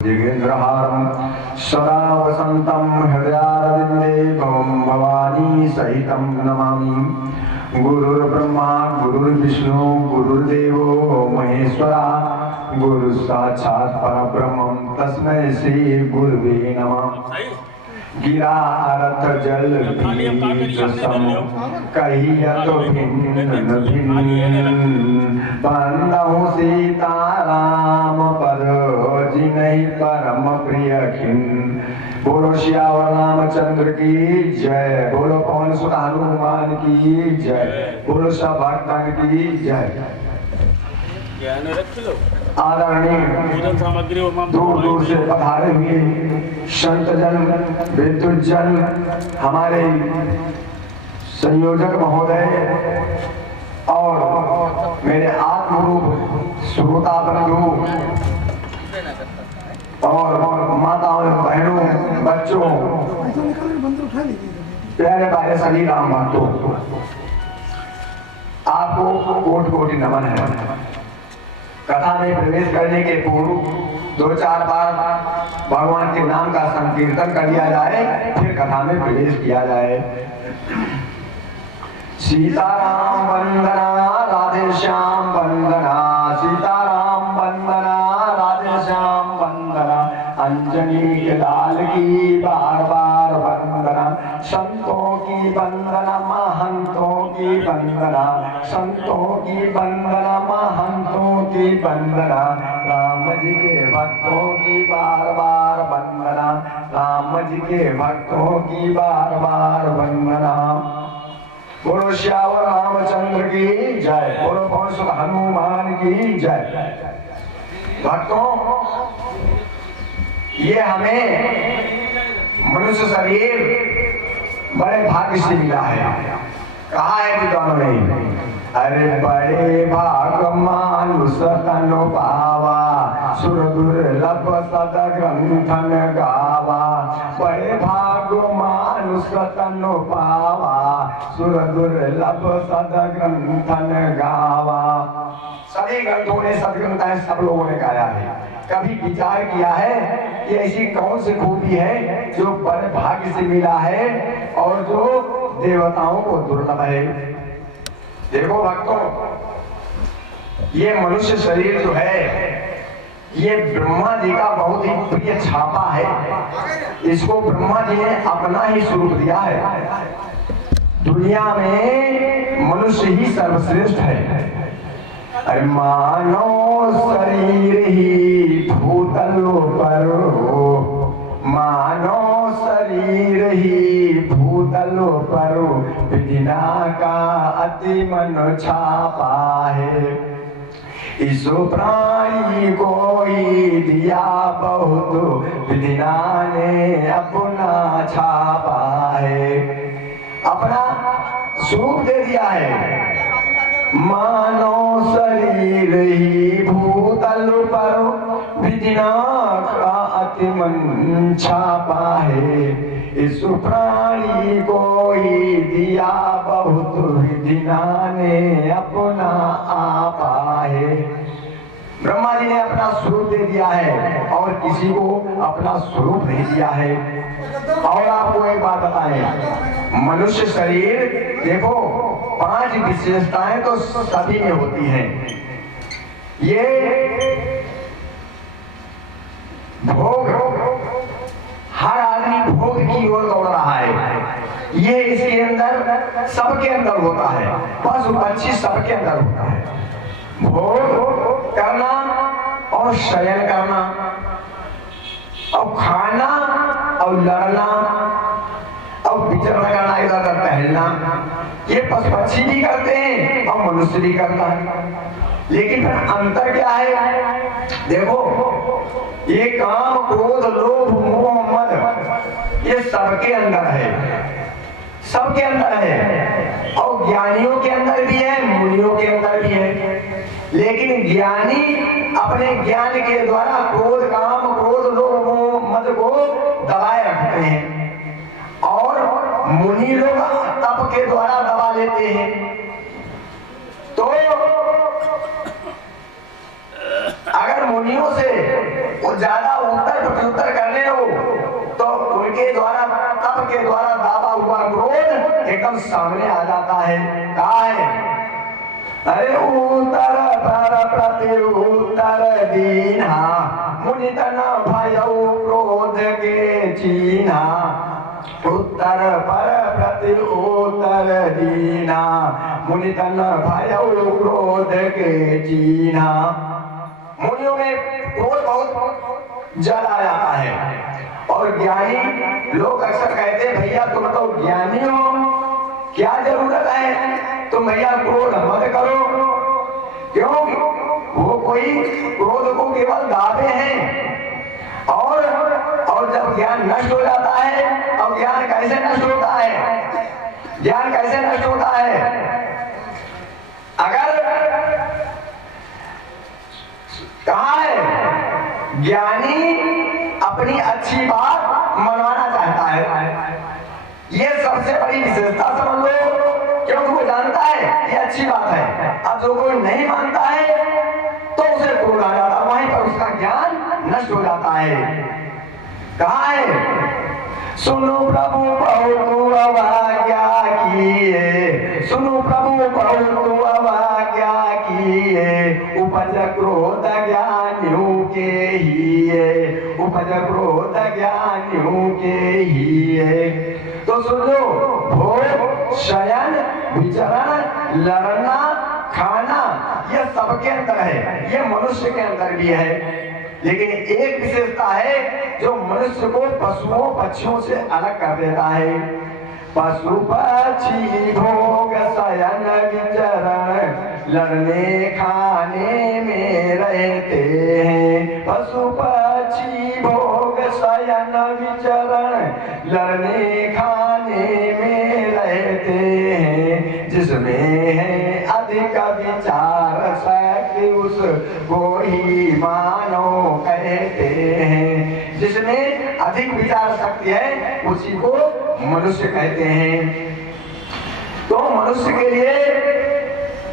जिगेन्द्रहारं सदा वसन्तं हृदयारविन्दे भवं भवानी सहितं नमामि। गुरुर्ब्रह्मा गुरुर्विष्णु गुरुर्देवो महेश्वरा गुरु साक्षात् परब्रह्म तस्मै श्री गुरुवे नमः। गिरा अर्थ जल सम कहियत भिन्न भिन्न बंदहु सीताराम पर जिनहि परम प्रिय खिन्न। बोलो श्यावर रामचंद्र की जय, बोलो पवन सुत हनुमान की जय, बोलो सब भक्तन की जय। आदरणीय दूर दूर से पधारे हुए संत जन विद्युत जन, हमारे संयोजक महोदय और मेरे आत्मरूप श्रोता बंधु और माताओं बहनों बच्चों प्यारे प्यारे सभी राम भक्तों, आपको कोटि कोटि नमन है। कथा में प्रवेश करने के पूर्व दो चार बार भगवान के नाम का संकीर्तन कर लिया जाए, फिर कथा में प्रवेश किया जाए। सीताराम वंदना राधे श्याम वंदना, सीताराम वंदना राधे श्याम वंदना, अंजनी के लाल की बार बार वंदना, संतों की वंदना महंतों की वंदना, संतों की वंदना महंतों की वंदना, राम जी के भक्तों की बार बार वंदना, राम जी के भक्तों की बार बार वंदना। बोलो श्यावर रामचंद्र की जय, बोलो पवन सुत हनुमान की जय। भक्तों, ये हमें मनुष्य शरीर बड़े भाग्य से मिला है। कहा है विद्वानों ने, अरे बड़े भाग मानुष तन पावा, सुर दुर्लभ सद ग्रंथन गावा, बड़े भाग मानुष तन पावा, सुर दुर्लभ सद ग्रंथन गावा। सभी ग्रंथों ने सदग्रंथ सब लोगों ने गाया है। कभी विचार किया है कि ऐसी कौन सी खूबी है जो बड़े भाग्य से मिला है और जो देवताओं को दुर्लभ है। देखो भक्तों, ये मनुष्य शरीर जो है ये ब्रह्मा जी का बहुत ही प्रिय छापा है। इसको ब्रह्मा जी ने अपना ही स्वरूप दिया है। दुनिया में मनुष्य ही सर्वश्रेष्ठ है। अरे मानो शरीर ही भूतल पर, मानो शरीर ही भूतल पर, विधिना का अति मन छापा है। इस प्राणी को ही दिया बहुत, विधिना ने अपना छापा है। अपना स्वरूप दे दिया है। मानो शरीर ही भूतल पर, विधिना का अति मन छापा है। इस प्राणी को ही दिया बहुत, विधिना ने अपना आपा है। ब्रह्मा जी ने अपना स्वरूप दे दिया है और किसी को अपना स्वरूप नहीं दिया है। और आपको एक बात बताएं, मनुष्य शरीर देखो 5 विशेषताएं तो सभी में होती हैं। ये भोग, हर आदमी भोग की ओर दौड़ रहा है। ये इसके अंदर सबके अंदर होता है। पशु पक्षी सबके अंदर होता है। भोग करना और शयन करना और खाना और लड़ना और विचरण करना, इधर उधर टहलना, ये पशु पक्षी भी करते हैं और मनुष्य भी करता है। लेकिन फिर अंतर क्या है? देखो, ये काम क्रोध लोभ मोह मद ये सबके अंदर है, सबके अंदर है। और ज्ञानियों के अंदर भी है, मुनियों के अंदर भी है। लेकिन ज्ञानी अपने ज्ञान के द्वारा क्रोध काम क्रोध लोभ मोह मद को दबाए रखते हैं और मुनि लोग तप के द्वारा दबा लेते हैं। तो अगर मुनियों से वो ज्यादा ऊपर एकदम सामने आ जाता है। कहा है, अरे उत्तर पर प्रति उत्तर दीना, मुनि तन भयउ क्रोध के चीना। उत्तर पर प्रति उत्तर दीना, मुनि तन भयउ क्रोध के चीना। मुनियों में क्रोध बहुत ज्यादा आ जाता है और ज्ञानी लोग अक्सर कहते हैं, भैया तुम तो ज्ञानी हो, क्या जरूरत है तुम भैया क्रोध मत करो। क्यों? वो कोई क्रोध को केवल दावे हैं और जब ज्ञान नष्ट हो जाता है, अब ज्ञान कैसे नष्ट होता है? ज्ञान कैसे नष्ट होता है? अगर कहा है ज्ञानी अपनी अच्छी बात मनवाना चाहता है, ये सबसे बड़ी विशेषता समझ लो, क्योंकि वो जानता है ये अच्छी बात है। अब जो कोई नहीं मानता है तो उसे क्रोध आ जाता है, वहीं पर उसका ज्ञान नष्ट हो जाता है। कहा है, सुनो प्रभु बहुत अवज्ञा किए, सुनो प्रभु बहुत अवज्ञा किए, उपज क्रोध ज्ञानियों के हिए, उपज क्रोध ज्ञानियों के हिए। तो सुनो, भोग शयन विचरण लड़ना खाना ये सबके अंदर है, ये मनुष्य के अंदर भी है। लेकिन एक विशेषता है जो मनुष्य को पशुओं पक्षियों से अलग कर देता है। पशु पक्षी भोग शयन विचरण लड़ने खाने में रहते हैं। पशु पक्षी भोग शयन विचरण लड़ने खाने में रहते हैं। जिसमें है अधिक विचार शक्ति उसको ही मानव कहते हैं। जिसमें अधिक विचार शक्ति है उसी को मनुष्य कहते हैं। तो मनुष्य के लिए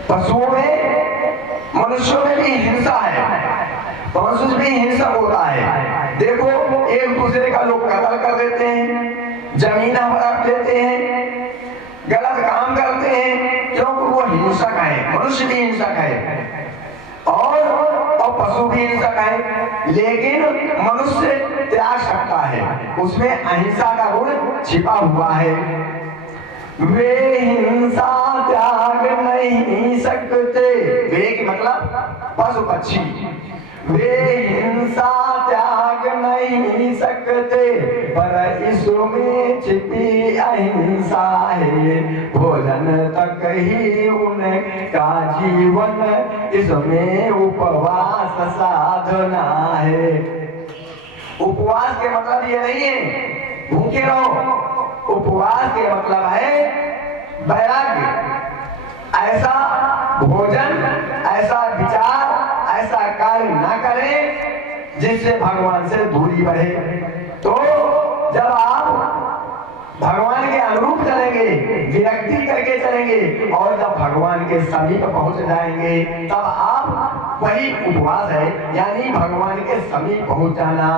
पशुओं में मनुष्यों में भी हिंसा है, मनुष्य भी हिंसा होता है। देखो, एक दूसरे का लोग कत्ल कर देते हैं, जमीन हड़प देते हैं, गलत काम करते हैं, क्योंकि वो हिंसक है। मनुष्य भी हिंसक है और पशु भी हिंसक है, लेकिन मनुष्य त्याग सकता है, उसमें अहिंसा का गुण छिपा हुआ है। वे हिंसा त्याग नहीं सकते, वे की मतलब पशु पक्षी, वे हिंसा त्याग नहीं सकते, पर इसमें छिपी अहिंसा है। भोजन तक ही उनका जीवन, इसमें उपवास साधना है। उपवास के मतलब ये नहीं है भूखे रहो, उपवास के मतलब है वैराग्य। ऐसा भोजन, ऐसा विचार, ऐसा कार्य ना करें जिससे भगवान से दूरी बढ़े। तो जब आप भगवान के अनुरूप चलेंगे, विरक्ति करके चलेंगे और जब भगवान के समीप पहुंच जाएंगे, तब आप वही उपवास है, यानी भगवान के समीप पहुंच जाना।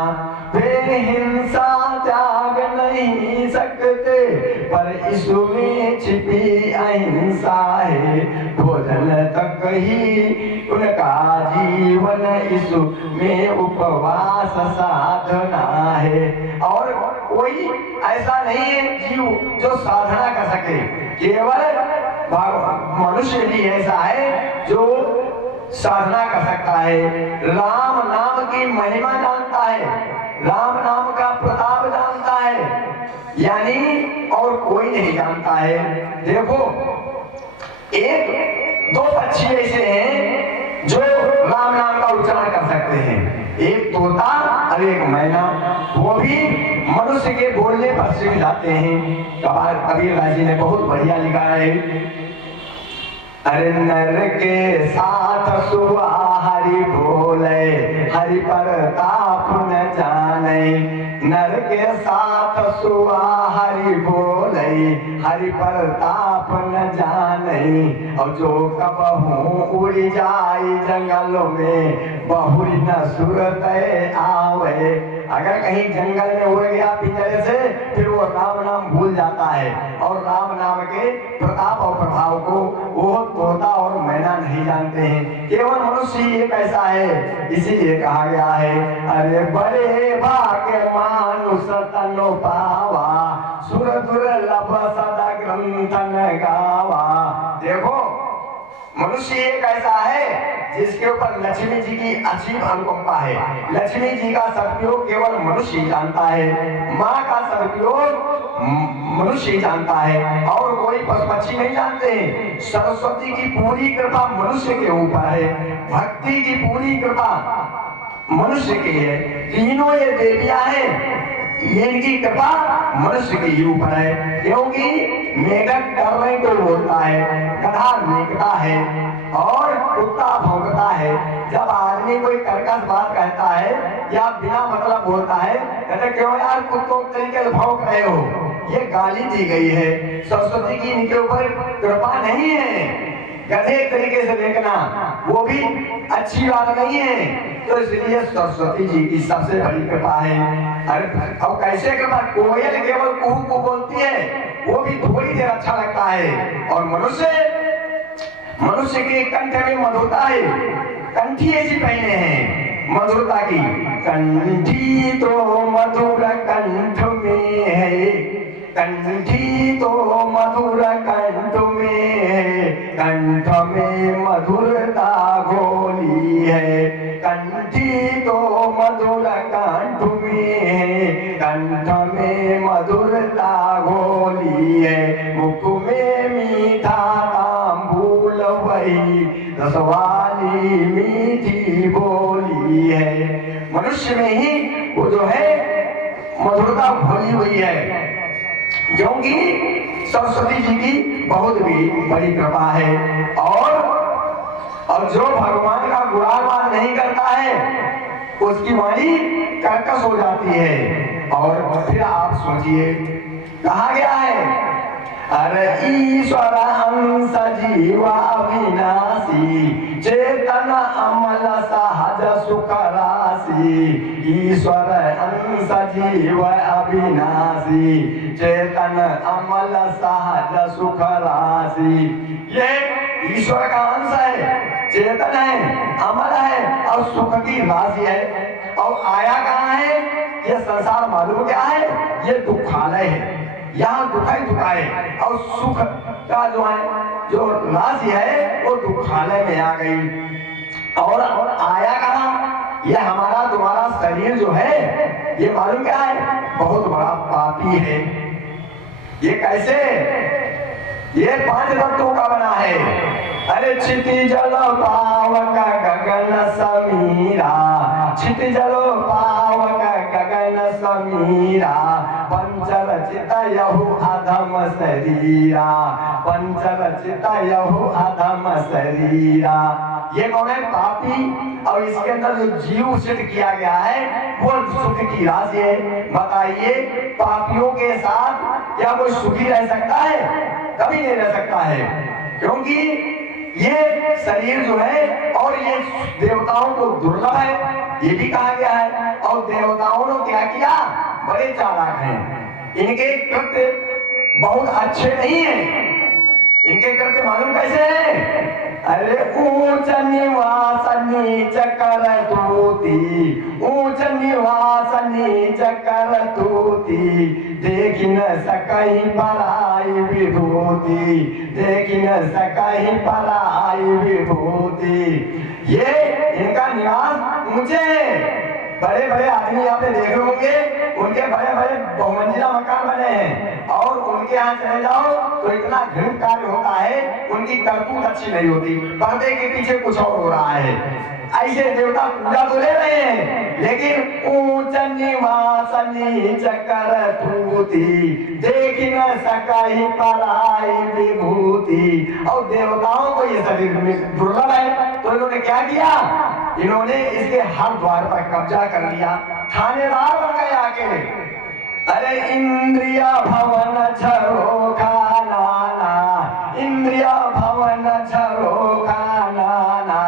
वे हिंसा त्याग नहीं सकते, पर इसमें छिपी अहिंसा है। भोजन तक ही उनका जीवन, इसमें उपवास साधना है। और कोई ऐसा नहीं है जीव जो साधना कर सके, केवल मनुष्य ही ऐसा है जो साधना कर सकता है। राम नाम की महिमा जानता है, राम नाम का प्रताप जानता है, यानी और कोई नहीं जानता है। देखो, एक दो पक्षी ऐसे हैं जो राम नाम का उच्चारण कर सकते हैं, एक तोता और एक मैना, वो भी मनुष्य के बोलने पर सीख जाते हैं। कबीरदास जी ने बहुत बढ़िया लिखा है, अरे नर के साथ सुबह हरि बोले, हरि प्रताप न जाने। नर के साथ सुबह हरि बोले, हरि प्रताप न जाने। और जो कबहू उड़ जाए जंगलों में, बहुरी न सुरत आवे। अगर कहीं जंगल में उड़ गया पिंजरे से, फिर वो राम नाम भूल जाता है, और राम नाम के प्रताप और प्रभाव को वो तोता और मैना नहीं जानते हैं। केवल मनुष्य ही एक ऐसा है, इसीलिए कहा गया है, अरे बड़े भाग्य मानुष तनु पावा, सुर दुर्लभ सदा ग्रंथ न गावा। देखो मनुष्य एक ऐसा है जिसके ऊपर लक्ष्मी जी की असीम अनुकंपा है। लक्ष्मी जी का सदुपयोग केवल मनुष्य ही जानता है, माँ का सदुपयोग मनुष्य ही जानता है, और कोई पशु पक्षी नहीं जानते हैं। सरस्वती की पूरी कृपा मनुष्य के ऊपर है, भक्ति की पूरी कृपा मनुष्य की है। तीनों ये देवियां हैं, इनकी कृपा मनुष्य के ही ऊपर है, क्योंकि मेढक डर नहीं तो बोलता है, गधा नेकता है और कुत्ता भौंकता है। जब आदमी कोई कर्कश बात कहता है या बिना मतलब बोलता है, कहते क्यों यार कुत्तों के तरीके से भौंक रहे हो, ये गाली दी गई है। सरस्वती की इनके ऊपर कृपा नहीं है। गधे एक तरीके से देखना वो भी अच्छी बात नहीं है, तो इसलिए सरस्वती जी की सबसे बड़ी कृपा है। अरे अब कैसे कृपा, कोयल केवल कुहू को बोलती है, वो भी थोड़ी देर अच्छा लगता है, और मनुष्य के कंठ में मधुरता है। कंठी ऐसी पहने हैं मधुरता की, कंठी तो मधुर कंठ में है, कंठी तो मधुर कंठ में है, कंठ में मधुरता घोली है, कंठी तो मधुर कंठ में है, कंठ में मधुरता घोली है, मुख में मीठा तांबूल वही रसवाली मीठी बोली है। मनुष्य में ही वो जो है मधुरता घोली हुई है, क्योंकि सरस्वती जी की बहुत भी बड़ी कृपा है। और जो भगवान का गुणागान नहीं करता है उसकी वाणी कर्कश हो जाती है। और फिर आप सोचिए कहा गया है, अरे ईश्वर अंश जीव अविनाशी, चेतन अमल सहज सुख राशि, ईश्वर अंश जीव अविनाशी, चेतन अमल सहज सुख राशि। ये ईश्वर का अंश है, चेतन है, अमल है और सुख की राशि है। और आया कहाँ है? ये संसार मालूम क्या है? ये दुखालय है, यहाँ दुखा ही दुखा है, और सुख का जो है जो राशि है वो दुखालय में आ गई। और आया कहाँ? ये हमारा तुम्हारा शरीर जो है ये मालूम क्या है? बहुत बड़ा पापी है। ये कैसे? ये 5 तत्वों का बना है। अरे क्षितिज जल पावक गगन समीरा, क्षितिज जल पावक गगन समीरा, पंचरचित यहु अधम शरीरा, पंचरचित यहु अधम शरीरा। ये कौन है? पापी। और इसके अंदर जो जीव सिद्ध किया गया है वो सुख की राशि है। बताइए पापियों के साथ क्या कोई सुखी रह सकता है? कभी नहीं रह सकता है, क्योंकि ये शरीर जो है और ये देवताओं को दुर्लभ है, ये भी कहा गया है। और देवताओं ने क्या किया? बड़े चालाक हैं, इनके कृत्य बहुत अच्छे नहीं हैं। इनके कृत्य मालूम कैसे है? अरे ऊंच निवास नीच कर तूती, ऊंच निवास नीच कर तूती, देख न सकही पराई विभूति, देख न सकही पराई विभूति। ये इनका निवास ऊंचे है। बड़े बड़े आदमी आपने देखे होंगे, उनके बड़े बड़े बहुमंजिला मकान बने हैं, और उनके यहाँ चले जाओ तो इतना घृणित कार्य होता है, उनकी करतूत अच्छी नहीं होती, पर्दे के पीछे कुछ और हो रहा है। ऐसे देवता पूजा तो ले रहे हैं, लेकिन ऊंच निवास नीच कर तूती, देख न सकही पराई विभूति। और देवताओं को ये शरीर में दुर्लभ है, तो इन्होंने क्या किया? इन्होंने इसके हर द्वार पर कब्जा कर लिया, थानेदार बन गए आके। अरे इंद्रिय भवन झरोखा नाना, इंद्रिय भवन झरोखा नाना,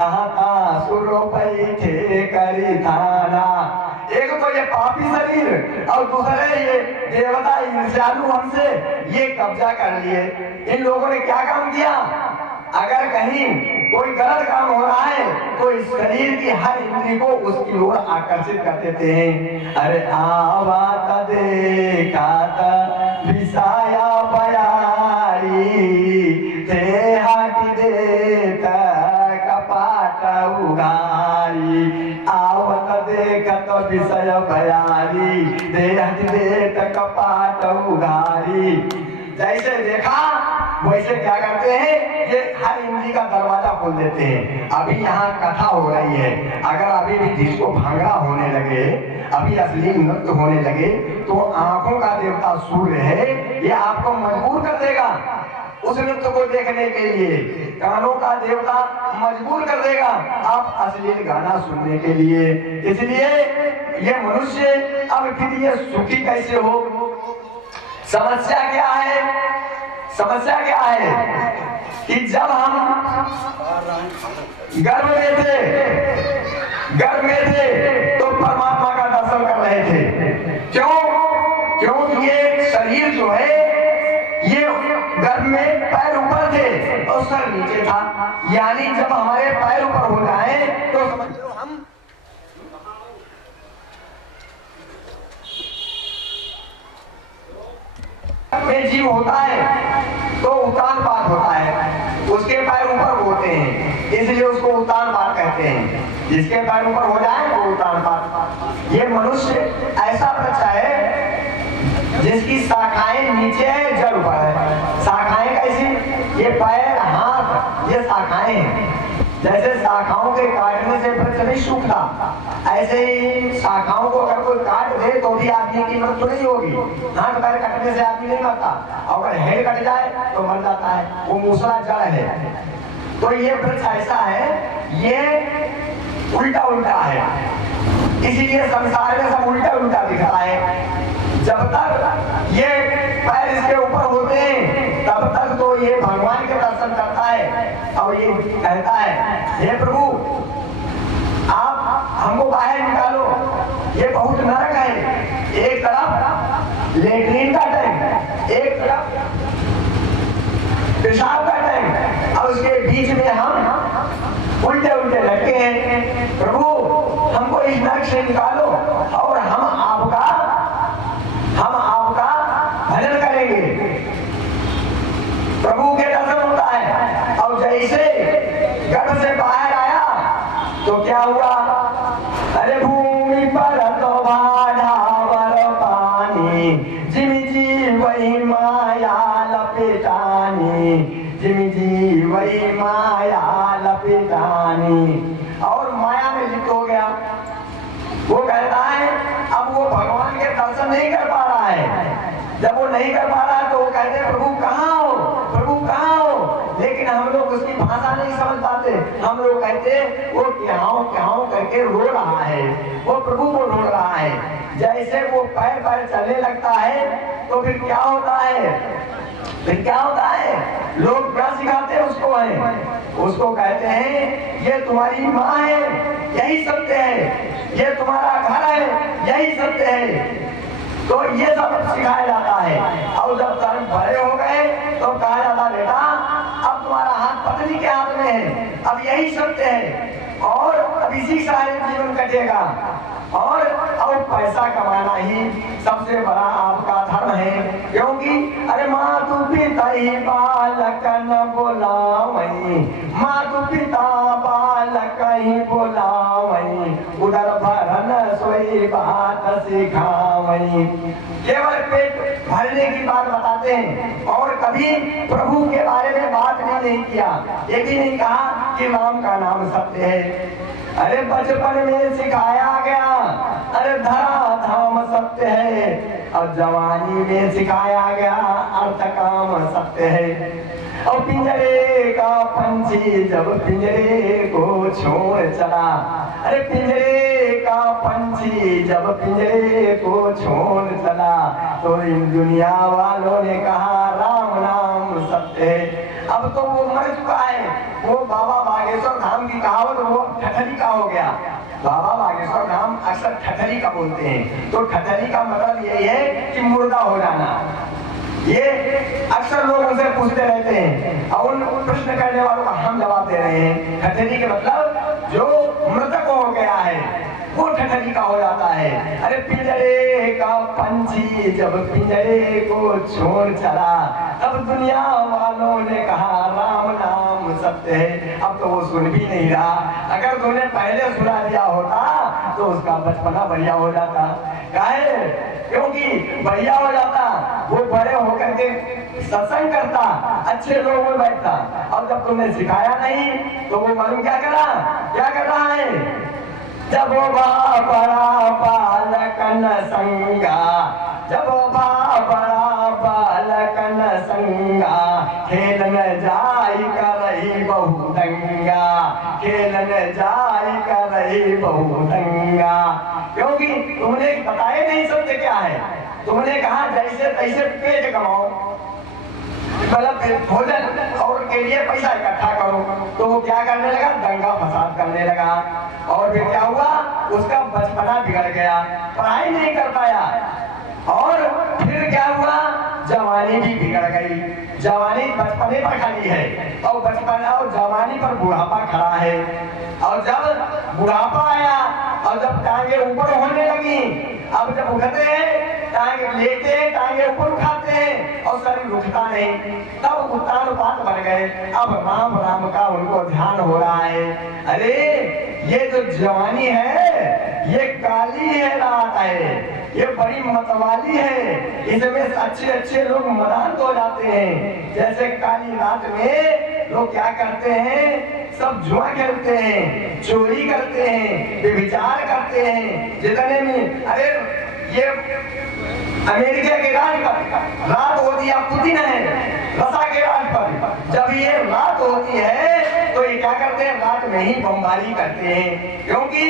कहाँ सुर बैठे करी थाना। एक तो ये पापी शरीर और दूसरे ये देवता ईर्ष्यालु हमसे ये कब्जा कर लिए। इन लोगों ने क्या काम किया? अगर कहीं कोई गलत काम हो रहा है तो इस शरीर की हर इंद्री को उसकी ओर आकर्षित कर देते हैं। अरे आवात देखा विसाया बयारी थे हाथी देता कपाट उगारी। आवत देखत विषय बयारी देत कपाट उगारी। जैसे देखा वैसे क्या करते हैं, ये हर इंद्री का दरवाजा खोल देते हैं। अभी यहाँ कथा हो रही है, अगर अभी भी डिस्को भांगड़ा होने लगे, अभी अश्लील नृत्य होने लगे, तो आंखों का देवता सूर्य है, ये आपको मजबूर कर देगा उस नृत्य को देखने के लिए। कानों का देवता मजबूर कर देगा आप अश्लील गाना सुनने के लिए। इसलिए ये मनुष्य अब फिर ये सुखी कैसे हो? समस्या क्या है? समस्या क्या है कि जब हम गर्भ में थे तो परमात्मा का दर्शन कर रहे थे। क्यों? क्योंकि ये शरीर जो है ये गर्भ में पैर ऊपर थे और सर नीचे था। यानी जब हमारे पैर ऊपर हो जाए तो समझ लो हम में जीव होता है तो उतान पात होता है, उसके पैर ऊपर होते हैं, इसलिए उसको उतान पात कहते हैं। जिसके पैर ऊपर हो जाए वो उतान पात। ये मनुष्य ऐसा वृक्ष है जिसकी शाखाएं नीचे है, जड़ ऊपर है। शाखाएं कैसी? ये पैर हाथ ये शाखाएं हैं। जैसे शाखाओं के काटने से वृक्ष नहीं सूखता, ऐसे ही शाखाओं को अगर कोई काट दे तो भी आदमी की मृत्यु नहीं होगी। हाथ पैर कटने से आदमी नहीं मरता, अगर हेड कट जाए तो मर जाता है, वो मूसला जड़ है। तो ये वृक्ष ऐसा है, ये उल्टा उल्टा है, इसीलिए संसार में सब उल्टा उल्टा दिख रहा है। जब तक ये पैर इसके ऊपर होते हैं तब तक तो ये भगवान के दर्शन करता है और ये कहता है हे प्रभु आप हमको बाहर निकालो, ये बहुत नरक है। एक तरफ लेटरिन का टैंक, एक तरफ पेशाब का टैंक, और उसके बीच में हम उल्टे उल्टे लटके हैं। प्रभु हमको इस नरक से निकालो और हम आपका भजन करेंगे। प्रभु के दर्शन होता है। और जैसे गर्भ से बाहर आया तो क्या हुआ? अरे भूमि पर तो भाढ़ावर पानी, जिम जी वही माया लपेटानी, जिम जी वही माया लपेटानी। और माया में लिप्त हो गया। वो कहता है अब वो भगवान के दर्शन नहीं कर पा रहा है। जब वो नहीं कर पा रहा है तो वो कहते हैं प्रभु कहाँ हो, प्रभु कहाँ हो? लेकिन हम लोग उसकी भाषा नहीं समझ पाते। हम लोग कहते वो क्याओ करके रो रहा है, वो प्रभु को ढूंढ रहा है। जैसे वो पैर पैर चलने लगता है तो फिर क्या होता है? फिर क्या होता है? लोग क्या सिखाते हैं उसको? उसको कहते हैं ये तुम्हारी माँ है, यही सत्य है, ये तुम्हारा घर है, यही सत्य है। तो ये सब सिखाया जाता है। और जब तुम बड़े हो गए तो कहा जाता बेटा अब तुम्हारा हाथ पत्नी के हाथ में है, अब यही सत्य है और अब इसी सारे जीवन कटेगा और पैसा कमाना ही सबसे बड़ा आपका धर्म है। क्योंकि अरे मातु पिता ही बालक न बोलावई, मातु पिता बालक ही बोलावई, उधर भरन सोई बात सिखावई। केवल पेट भरने की बात बताते हैं और कभी प्रभु के बारे में बात भी नहीं किया। ये भी नहीं कहा कि राम का नाम सत्य है। अरे बचपन में सिखाया गया अरे धरा धाम सत्य है, और जवानी में सिखाया गया अर्थ काम सत्य है। और पिंजरे का पंछी जब पिंजरे को छोड़ चला, अरे पिंजरे का पंछी जब पिंजरे को छोड़ चला तो इन दुनिया वालों ने कहा राम नाम सत्य है। अब तो वो मर चुका है, वो बाबा बागेश्वर धाम की कहावत वो ठठरी का हो गया। बाबा बागेश्वर धाम अक्सर ठठरी का बोलते हैं, तो ठठरी का मतलब यही है कि मुर्दा हो जाना। ये अक्सर लोग उनसे पूछते रहते हैं और उन प्रश्न करने वालों का हम जवाब दे रहे हैं। ठठरी के मतलब जो मृतक हो गया है वो ठठरी का हो जाता है। अरे पिंजरे का पंछी जब पिंजरे को छोड़ चला, तब दुनिया वालों ने कहा राम नाम सत्य है। अब तो वो सुन भी नहीं रहा। अगर तूने पहले सुना दिया होता तो उसका बचपना बढ़िया हो जाता। काहे? क्योंकि बढ़िया हो जाता, वो बड़े होकर के सत्संग करता, अच्छे लोगों में बैठता। अब जब तुमने सिखाया नहीं तो वो मालूम क्या कर रहा है? जब बड़ा बालकन संगा, जब बड़ा बालकन संगा, खेलन जाई करही बहु दंगा, खेलन जाई करही बहु दंगा। क्योंकि तुमने बताया नहीं सत्य क्या है। तुमने कहा जैसे तैसे पेट कमाओ, मतलब भोजन और के लिए पैसा इकट्ठा करो, तो वो क्या करने लगा? दंगा फसाद करने लगा। और फिर क्या हुआ? उसका बचपना बिगड़ गया, पढ़ाई नहीं कर पाया। और फिर क्या हुआ? जवानी भी बिगड़ गई। जवानी बचपने पर खड़ी है और बचपन और जवानी पर बुढ़ापा खड़ा है। और जब बुढ़ापा आया और जब टांगे ऊपर होने लगी, अब जब उठते हैं टांगे लेते हैं, टांगे ऊपर उठाते हैं और शरीर उठता नहीं, तब उत्तान बढ़ गए। अब राम राम का उनको ध्यान हो रहा है। अरे ये जो जवानी है ये काली है, रात है, ये बड़ी मतवाली है। इसमें अच्छे लोग मदान हो जाते हैं। जैसे काली रात में लोग क्या करते हैं? सब जुआ खेलते हैं, चोरी करते हैं, व्यभिचार करते हैं। जितने में अरे ये अमेरिका के राज पर रात होती है, पुतिन है रसा के राज पर। जब ये रात होती है तो ये क्या करते हैं? रात में ही बमबारी करते हैं, क्योंकि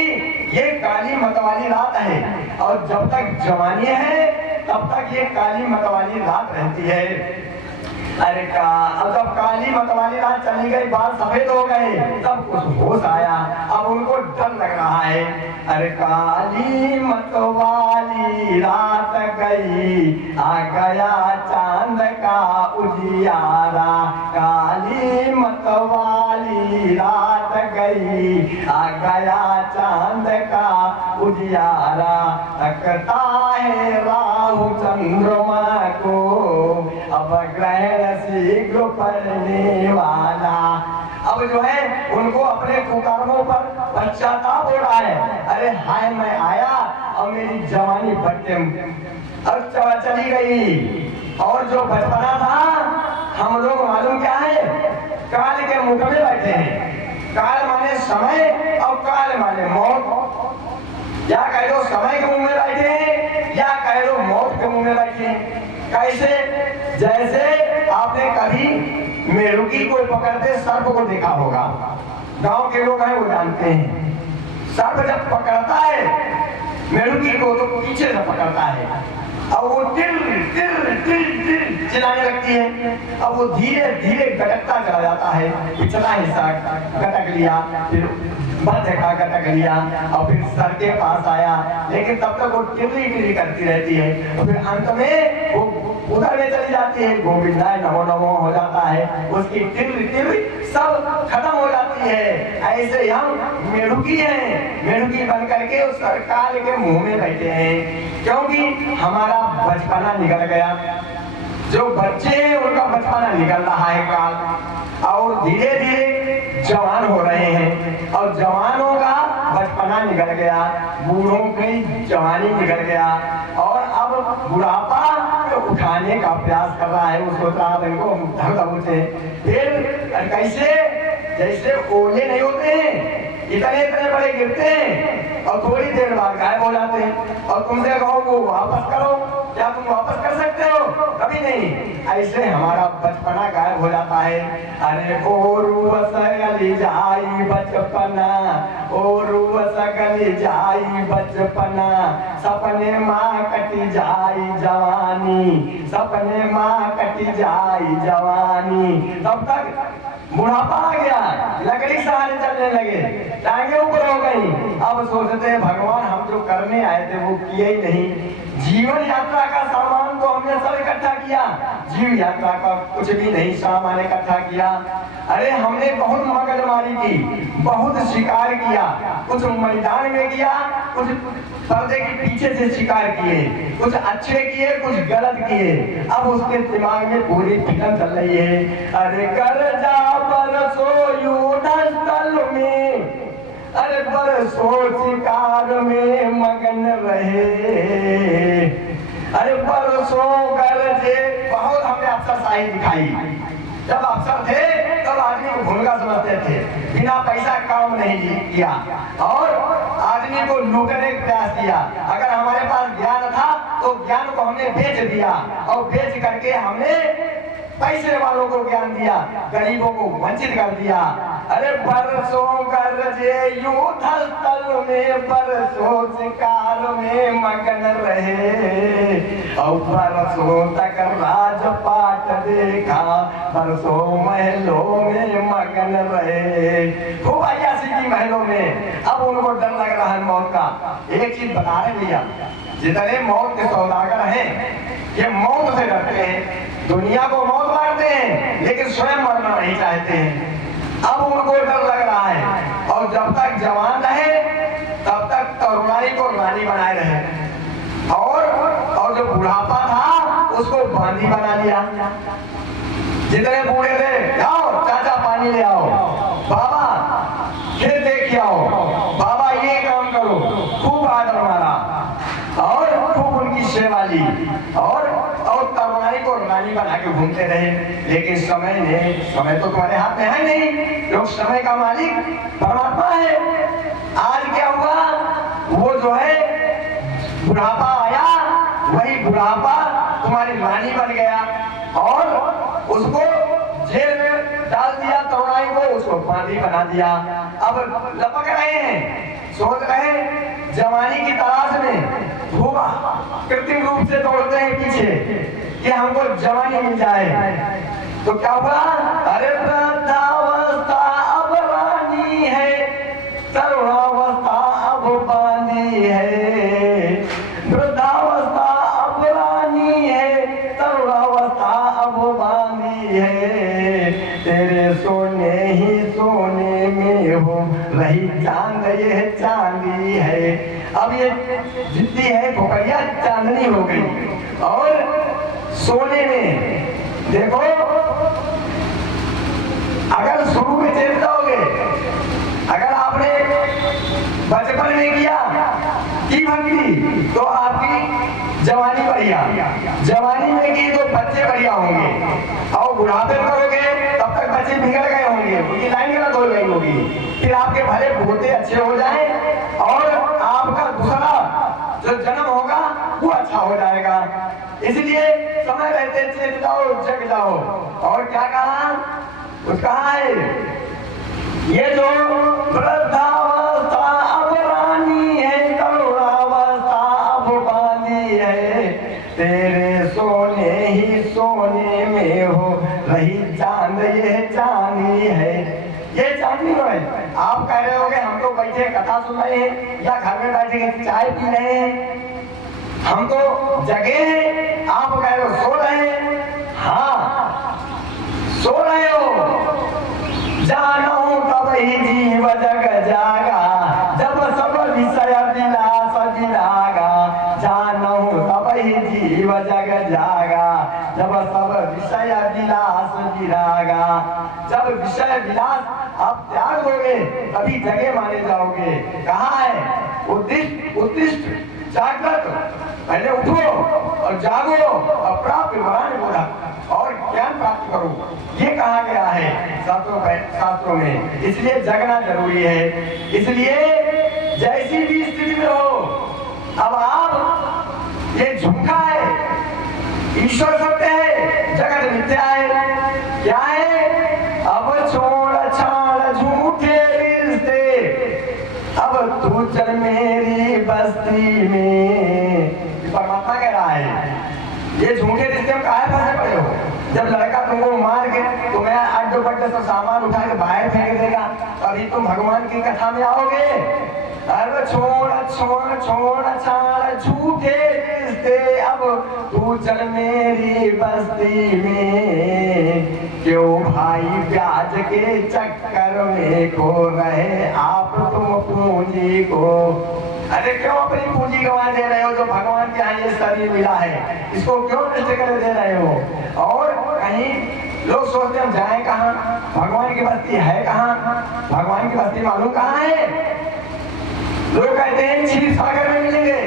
ये काली मतवाली रात है। और जब तक जवानी है तब तक ये काली मतवाली रात रहती है। अरे अब जब काली मतवाली रात चली गई, बाल सफेद हो गए, तब कुछ होश आया। अब उनको डर लग रहा है। अरे काली मतवाली रात गई, आ गया चांद का उजियारा। काली मतवाली रात गई, आ गया चांद का उजियारा। तकता है राहु चंद्रमा को, अब ग्रहण शीघ्र पड़ने वाला। अब जो है उनको अपने कुकर्मों पर पश्चाताप हो रहा है। अरे हाय मैं आया और मेरी जवानी बढ़ते अब चली गई। और जो बचपना था हम लोग मालूम क्या है? काल के मुख में बैठे हैं। काल माने समय और काल माने मौत। या कह दो समय के मुंह में बैठे हैं या कह दो मौत के मुंह में बैठे हैं। कैसे? जैसे आपने कभी मेढुकी को पकड़ते सर्प को देखा होगा। गांव के लोग हैं वो जानते हैं। सर्प जब पकड़ता है मेढुकी को तो पीछे से पकड़ता है और वो टिल टिल टिल टिल चिल्लाने लगती है। अब वो धीरे धीरे गटकता चला जाता है। पिछला हिस्सा गटक लिया, फिर मध्य का गटक लिया और फिर सर के पास आया, लेकिन तब तक वो टिर्री टिर्री करती रहती है। और फिर अंत में वो उधर में चली जाती है, गोविंदाय नमो नमो हो जाता है। उसकी टिर्री टिर्री सब खत्म हो जाती है। ऐसे हम मेढुकी हैं, मेढुकी बन करके उस सरकार के मुंह में बैठे हैं, क्योंकि हमारा बचपना निकल गया। जो बच्चे हैं उनका बचपना निकल रहा है काल, और धीरे धीरे जवान हो रहे हैं और जवानों का बचपना निकल गया, बूढ़ों की जवानी निकल गया और अब बुढ़ापा उठाने का प्रयास कर रहा है। वो सोच रहा है इनको उठे। फिर कैसे? जैसे ओले नहीं होते हैं, इतने बड़े गिरते हैं और थोड़ी देर बाद गायब हो जाते हैं। और तुमसे कहो वो वापस करो, क्या तुम वापस कर सकते हो? कभी नहीं। ऐसे हमारा बचपना गायब हो जाता है। अरे ओरू सकली जाई बचपना, ओरू सकली जाई बचपना, सपने माँ कटी जाई जवानी, सपने माँ कटी जाई जवानी। तब तक बुढ़ापा आ गया, लकड़ी के सहारे चलने लगे, टांगे ऊपर हो गई। अब सोचते हैं भगवान हम जो करने आए थे वो किए ही नहीं। जीवन यात्रा का सामान तो हमने सब इकट्ठा किया, जीव यात्रा का कुछ भी नहीं सामान इकट्ठा किया। अरे हमने बहुत मगजमारी की, बहुत शिकार किया, कुछ मैदान में किया, कुछ पर्दे के पीछे से शिकार किए, कुछ अच्छे किए, कुछ गलत किए। अब उसके दिमाग में पूरी फिक्र चल रही है, अरे कर जा बरसो युद्धस्थल में, अरे बरसो शिकार में मगन रहे, अरे बरसो गरजे। बहुत हमने अफसरशाही दिखाई। जब अफसर थे तब आदमी को भूलगा समझते थे, बिना पैसा काम नहीं किया और आदमी को लूटने का प्रयास किया। अगर हमारे पास ज्ञान था तो ज्ञान को हमने बेच दिया और बेच करके हमने पैसे वालों को ज्ञान दिया, गरीबों को वंचित कर दिया। अरे बरसों गरजे युद्धस्थल में, बरसों शिकार में मगन रहे और बरसों तक राजपाट देखा, बरसों महलों में मगन रहे। खूब अय्याशी की महलों में। अब उनको डर लग रहा है मौत का। एक चीज बता रहे भैया, जितने मौत के सौदागर हैं ये मौत से डरते हैं, दुनिया को मौत मारते हैं लेकिन स्वयं मरना नहीं चाहते हैं। अब उनको डर लग रहा है और जब तक जवान रहे तब तक तरुणाई को रानी बनाए रहे और जो बुढ़ापा था उसको बांदी बना लिया। जितने बूढ़े थे, आओ चाचा पानी ले आओ, बाबा खेत देख आओ, बाबा ये काम करो, खूब आदर मारा और खूब उनकी सेवा ली और तरुणाई को रानी बना के घूमते रहे। लेकिन समय तो तुम्हारे हाथ में है नहीं, लोग समय का मालिक परमात्मा है। आज क्या हुआ, वो जो है बुढ़ापा आया, वही बुढ़ापा तुम्हारी रानी बन गया और उसको जेल में डाल दिया, तरुणाई को उसको बांदी बना दिया। अब लपक रहे हैं, सोच रहे हैं जवानी की तलाश में, खूब कृत्रिम रूप से दौड़ते हैं पीछे कि हमको जवानी मिल जाए। तो क्या हुआ, अरे वृद्धावस्था अब रानी है, तरुणावस्था अब बांदी है, वृद्धावस्था अब रानी है, तरुणावस्था अब बांदी है, तेरे सोने ही सोने में हो रही चांद ये चांदी है। अब ये जितनी है खोपड़िया चांदनी हो गई और सोने में देखो, अगर शुरू में चल जाओगे, अगर आपने बचपन में किया की भक्ति तो आपकी जवानी बढ़िया, जवानी में की तो बच्चे बढ़िया होंगे और बुढ़ापे करोगे तब तक बच्चे बिगड़ गए होंगे, उनकी लाइन गलत हो गई होगी। फिर आपके भले पोते अच्छे हो जाए और आपका दूसरा जो जन्म होगा वो अच्छा हो जाएगा। इसलिए समय रहते चेत जाओ, जग जाओ। और क्या कहा, कहा है ये जो वृद्धावस्था अब रानी है, तरुणावस्था अब बांदी है, तेरे सोने ही सोने में हो रही चांद ये चांदी है। ये चांदनी हो है। आप कह रहे होगे हम तो बैठे कथा सुन रहे हैं या घर में बैठे चाय पी रहे हैं, हम तो जगे हैं, आप कह रहे हो सो रहे हैं। हाँ सो रहे हो, जानो तब ही जीव जग जागा, जब सब विषय विलास विरागा, जानो तब ही जीव जग जागा, जब सब विषय विलास विरागा। जब विषय विलास आप त्याग दोगे तभी जगे माने जाओगे। कहा है उद्दिष्ट उत्तिष्ठ जागृत, पहले उठो और जागो और प्राप्त और ज्ञान प्राप्त करो, ये कहा गया है शास्त्रों में। इसलिए जगना जरूरी है। इसलिए जैसी भी स्थिति में हो, अब आप ये झूठा है, ईश्वर सत्य है, जगत मिथ्या है। क्या है, अब छोड़ छाड़ झूठे रिश्ते, अब तू चल मेरी बस्ती में। परमात्मा कह रहा है ये झूठे रिश्ते में काहे फंसे पड़े हो। जब लड़का तुमको मार के तुम्हें अड्ड अपने सब सामान उठा के बाहर फेंक देगा, अभी तुम भगवान की कथा में आओगे। अरे छोड़ छोड़ छोड़ छाड़ झूठे रिश्ते, अब तू चल मेरी बस्ती में, क्यों भाई ब्याज के चक्कर में खो रहे आप तुम पूंजी को। अरे क्यों अपनी पूंजी गंवा दे रहे हो, जो भगवान के यहाँ ये शरीर मिला है, इसको क्यों नष्ट कर दे रहे हो। और कहीं लोग सोचते हम जाए कहाँ, भगवान की बस्ती है कहाँ, भगवान की बस्ती मालूम कहाँ है। लोग कहते हैं क्षीर सागर में मिलेंगे,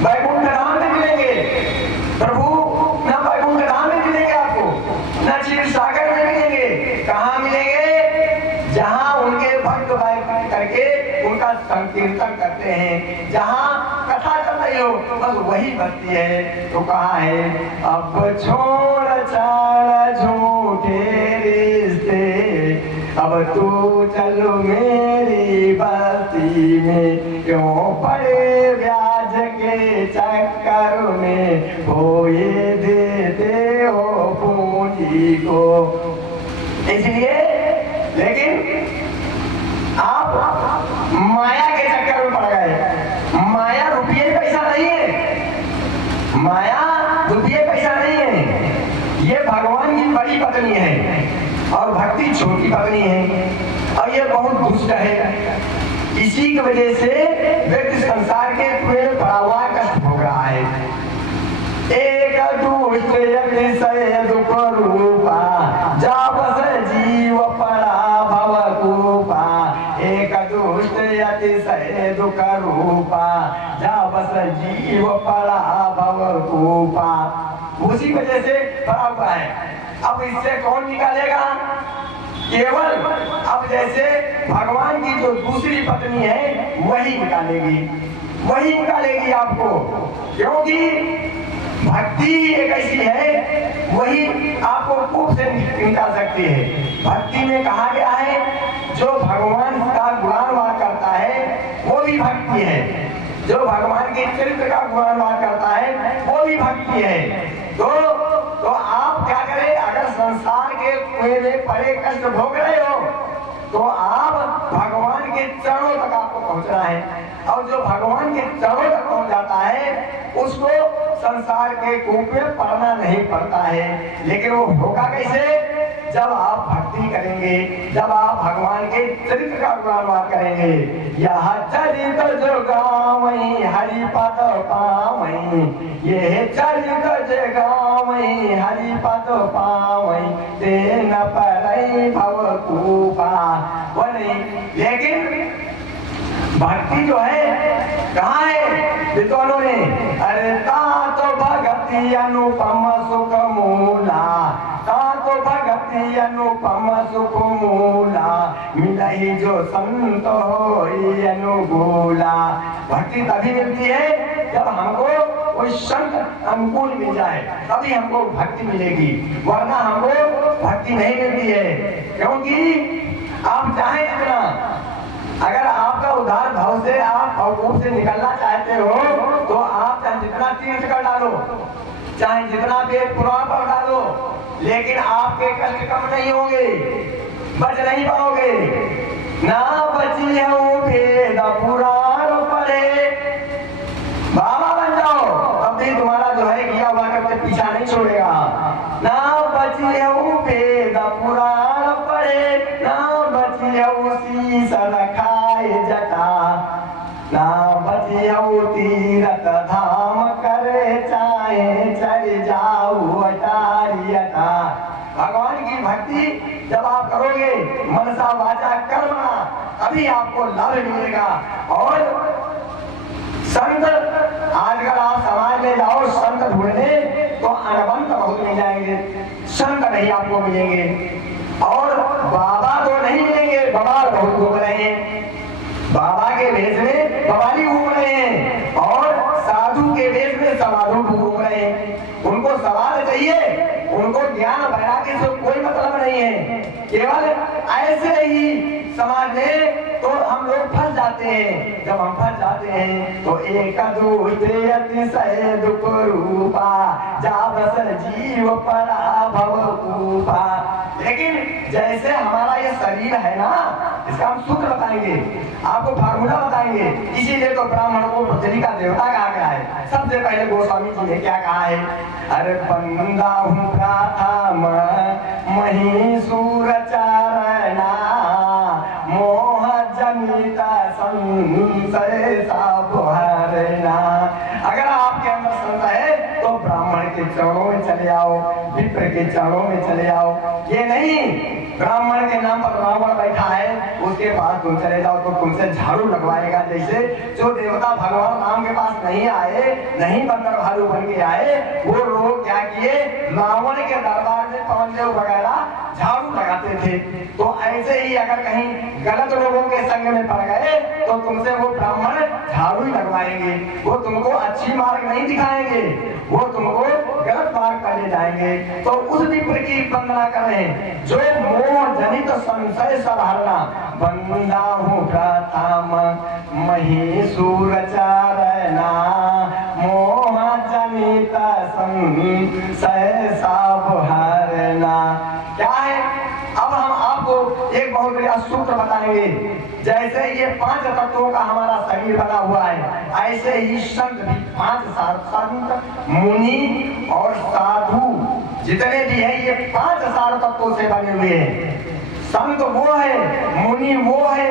वैकुंठ धाम में मिलेंगे। प्रभु ना वैकुंठ धाम में मिलेंगे आपको, ना क्षीर सागर में मिलेंगे। कहाँ मिलेंगे? जहाँ उनके भक्त करके उनका संकीर्तन करते हैं, जहाँ कथा चल रही हो, बस वही बस्ती है। तो कहाँ है? अब छोड़ छाड़ झूठे रिश्ते, अब तू चलो मेरी बस्ती में, क्यों पड़े ब्याज के चक्कर में, हो ये देते हो पूंजी को। इसलिए लेकिन आप माया के चक्कर में पड़ गए। माया रुपये पैसा नहीं है, माया रुपये पैसा नहीं है। ये भगवान की बड़ी पत्नी है और भक्ति छोटी पत्नी है, और ये बहुत दुष्ट है। इसी की वजह से व्यक्ति संसार के में पड़ा हुआ कष्ट भोग रहा है। एक दुष्ट अतिशय दुख रूपा, जा बस जीव पड़ा भव कूपा। एक दुष्ट अतिशय दुख रूपा, जा बस जीव पड़ा भव कूपा। उसी वजह से पड़ा हुआ है। अब इससे कौन निकालेगा? केवल अब जैसे भगवान की जो दूसरी पत्नी है वही निकालेगी आपको, क्योंकि भक्ति एक ऐसी है वही आपको कूप से निकाल सकती है। भक्ति में कहा गया है जो भगवान का गुणगान करता है वो भी भक्ति है, जो भगवान के चरित्र का गुणगान करता है वो भी भक्ति है। तो आप क्या करें? अगर संसार के कुएं में पड़े कष्ट भोग रहे हो तो आप भगवान के चरणों तक आपको पहुंचना है, और जो भगवान के चरणों तक पहुंच जाता है उसको संसार के कूप में पड़ना नहीं पड़ता है। लेकिन वो होगा कैसे? जब आप भक्ति करेंगे, जब आप भगवान के चरित्र का गुणगान करेंगे। यह चरित्र जो गावई हरि पद पावई, ये चरित्र जो गावई हरि पद पावई, ते न पड़ई भव कूपा। वो नहीं, लेकिन भक्ति जो है कहाँ है विद्वानों ने? अरे ता तो भक्ति अनुपम सुख मूला, ता तो भक्ति अनुपम सुख मूला, मिलई जो संत होई अनुकूला। भक्ति तभी मिलती है जब हमको कोई संत अनुकूल मिल जाए, तभी हमको भक्ति मिलेगी, वरना हमको भक्ति नहीं मिलती है। क्योंकि आप चाहे जितना, अगर आपका उधार भाव से आप भवकूप से निकलना चाहते हो तो आप चाहे जितना तीर्थ कर डालो, चाहे जितना वेद पुराण पढ़ डालो, लेकिन आपके कष्ट कम नहीं होंगे, बच नहीं पाओगे। ना बची हो वेद पुराण पढ़े, बाबा बन जाओ तब भी तुम्हारा जो है किया हुआ करके पीछा नहीं छोड़ेगा। ना बची हो वेद पुराण पढ़े, ना बची हो शीश रखाए जटा, ना बची हो तीरथ धाम करे चाहे चढ़ जाऊ अटारियटा। भगवान की भक्ति जब आप करोगे मनसा वाचा कर्मणा, तभी आपको लाभ मिलेगा। और संत आजकल आप समाज में जाओ संत ढूंढने तो अनबंत बहुत मिल जाएंगे, संत नहीं आपको मिलेंगे। और बाबा तो नहीं मिलेंगे, बाबा बहुत घूम रहे हैं, बाबा के वेश में बवाली घूम रहे हैं, और साधु के वेश में साधु घूम रहे हैं। उनको सवाल चाहिए, उनको ज्ञान वैराग्य से कोई मतलब नहीं है, केवल ऐसे ही समाज में तो हम लोग फंस जाते हैं। जब हम फंस जाते हैं तो एक दूसरे अतिशय दुख रूपा जा बस जीव पड़ा भव कूपा। लेकिन जैसे हमारा ये शरीर है ना, इसका हम सूत्र बताएंगे, आपको फार्मूला बताएंगे। इसीलिए तो ब्राह्मण को पृथ्वी का देवता कहा गया है। सबसे पहले गोस्वामी जी ने क्या कहा है, अरे बंदा हूँ प्रथम महीसूर चारणा मोह जनित संशय सब हरना। अगर आपके अंदर संशय है तो ब्राह्मण के चरणों में चले आओ, विप्र के चरणों में चले आओ। ये नहीं ब्राह्मण के नाम पर रावण बैठा है उसके पास तुम चले जाओ तो तुमसे झाड़ू लगवाएगा। जैसे जो देवता भगवान राम के पास नहीं आए, नहीं बंदर भालू बन के आए, वो लोग क्या किए, रावण के दरबार में पवनदेव वगैरह झाड़ू लगाते थे। तो ऐसे ही अगर कहीं गलत लोगों के संग में पड़ गए तो तुमसे वो ब्राह्मण झाड़ू ही लगवाएंगे। वो तुमको अच्छी मार्ग नहीं दिखाएंगे, वो तुमको गलत मार्ग पर ले जाएंगे। तो उस विप्र की वंदना करें जो मोह जनित संशय सब हरना। बंदा हूँ प्रथम महीसूर चारणा मोह जनित संशय सब हरना। क्या है, अब हम आपको एक बहुत बड़ा सूत्र बताएंगे। जैसे ये 5 तत्वों का हमारा शरीर बना हुआ है, ऐसे ही संत भी 5 संत मुनि और साधु जितने भी हैं ये 5 तत्वों से बने हुए हैं। संत वो है, मुनि वो है,